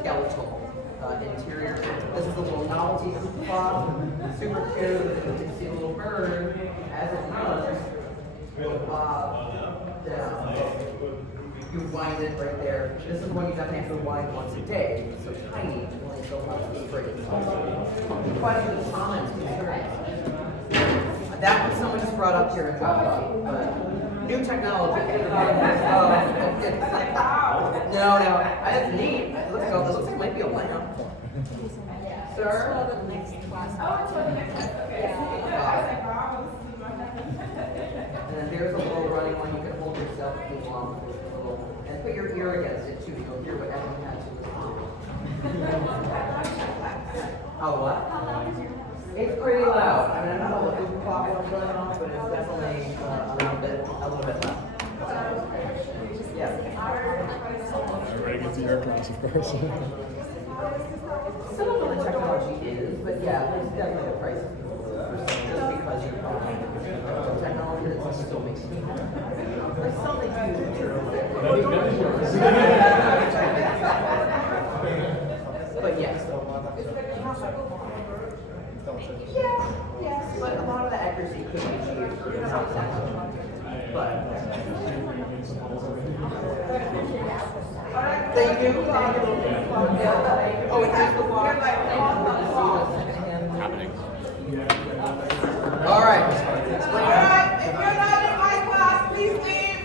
Skeletal. Interior. This is a little novelty clock, super cute. You can see a little bird as it runs will pop down. You wind it right there. This is one you definitely have to wind once a day. It's so tiny, it only so much straight. Questions, comments, concerns? That one someone just brought up here and dropped off. New technology. No, that's neat. This looks like it might be a lamp. Sir? For the next class. Oh, it's for the next one. Okay. I was like, wow. And then there's a little running one you can hold yourself and put your ear against it too. You'll hear what everyone has to listen to. Oh, what? It's pretty loud. I mean, I don't know what the clock is going on, but it's definitely a little bit loud. Yeah. Everybody gets the air class, of course. Some of the technology is, but yeah, there's definitely a price just because you're buying technology that still makes it. There's something but yes. Yes, but a lot of the accuracy could be achieved through but thank you. Oh, it has the water. All right. All right, if you're not in my class, please leave.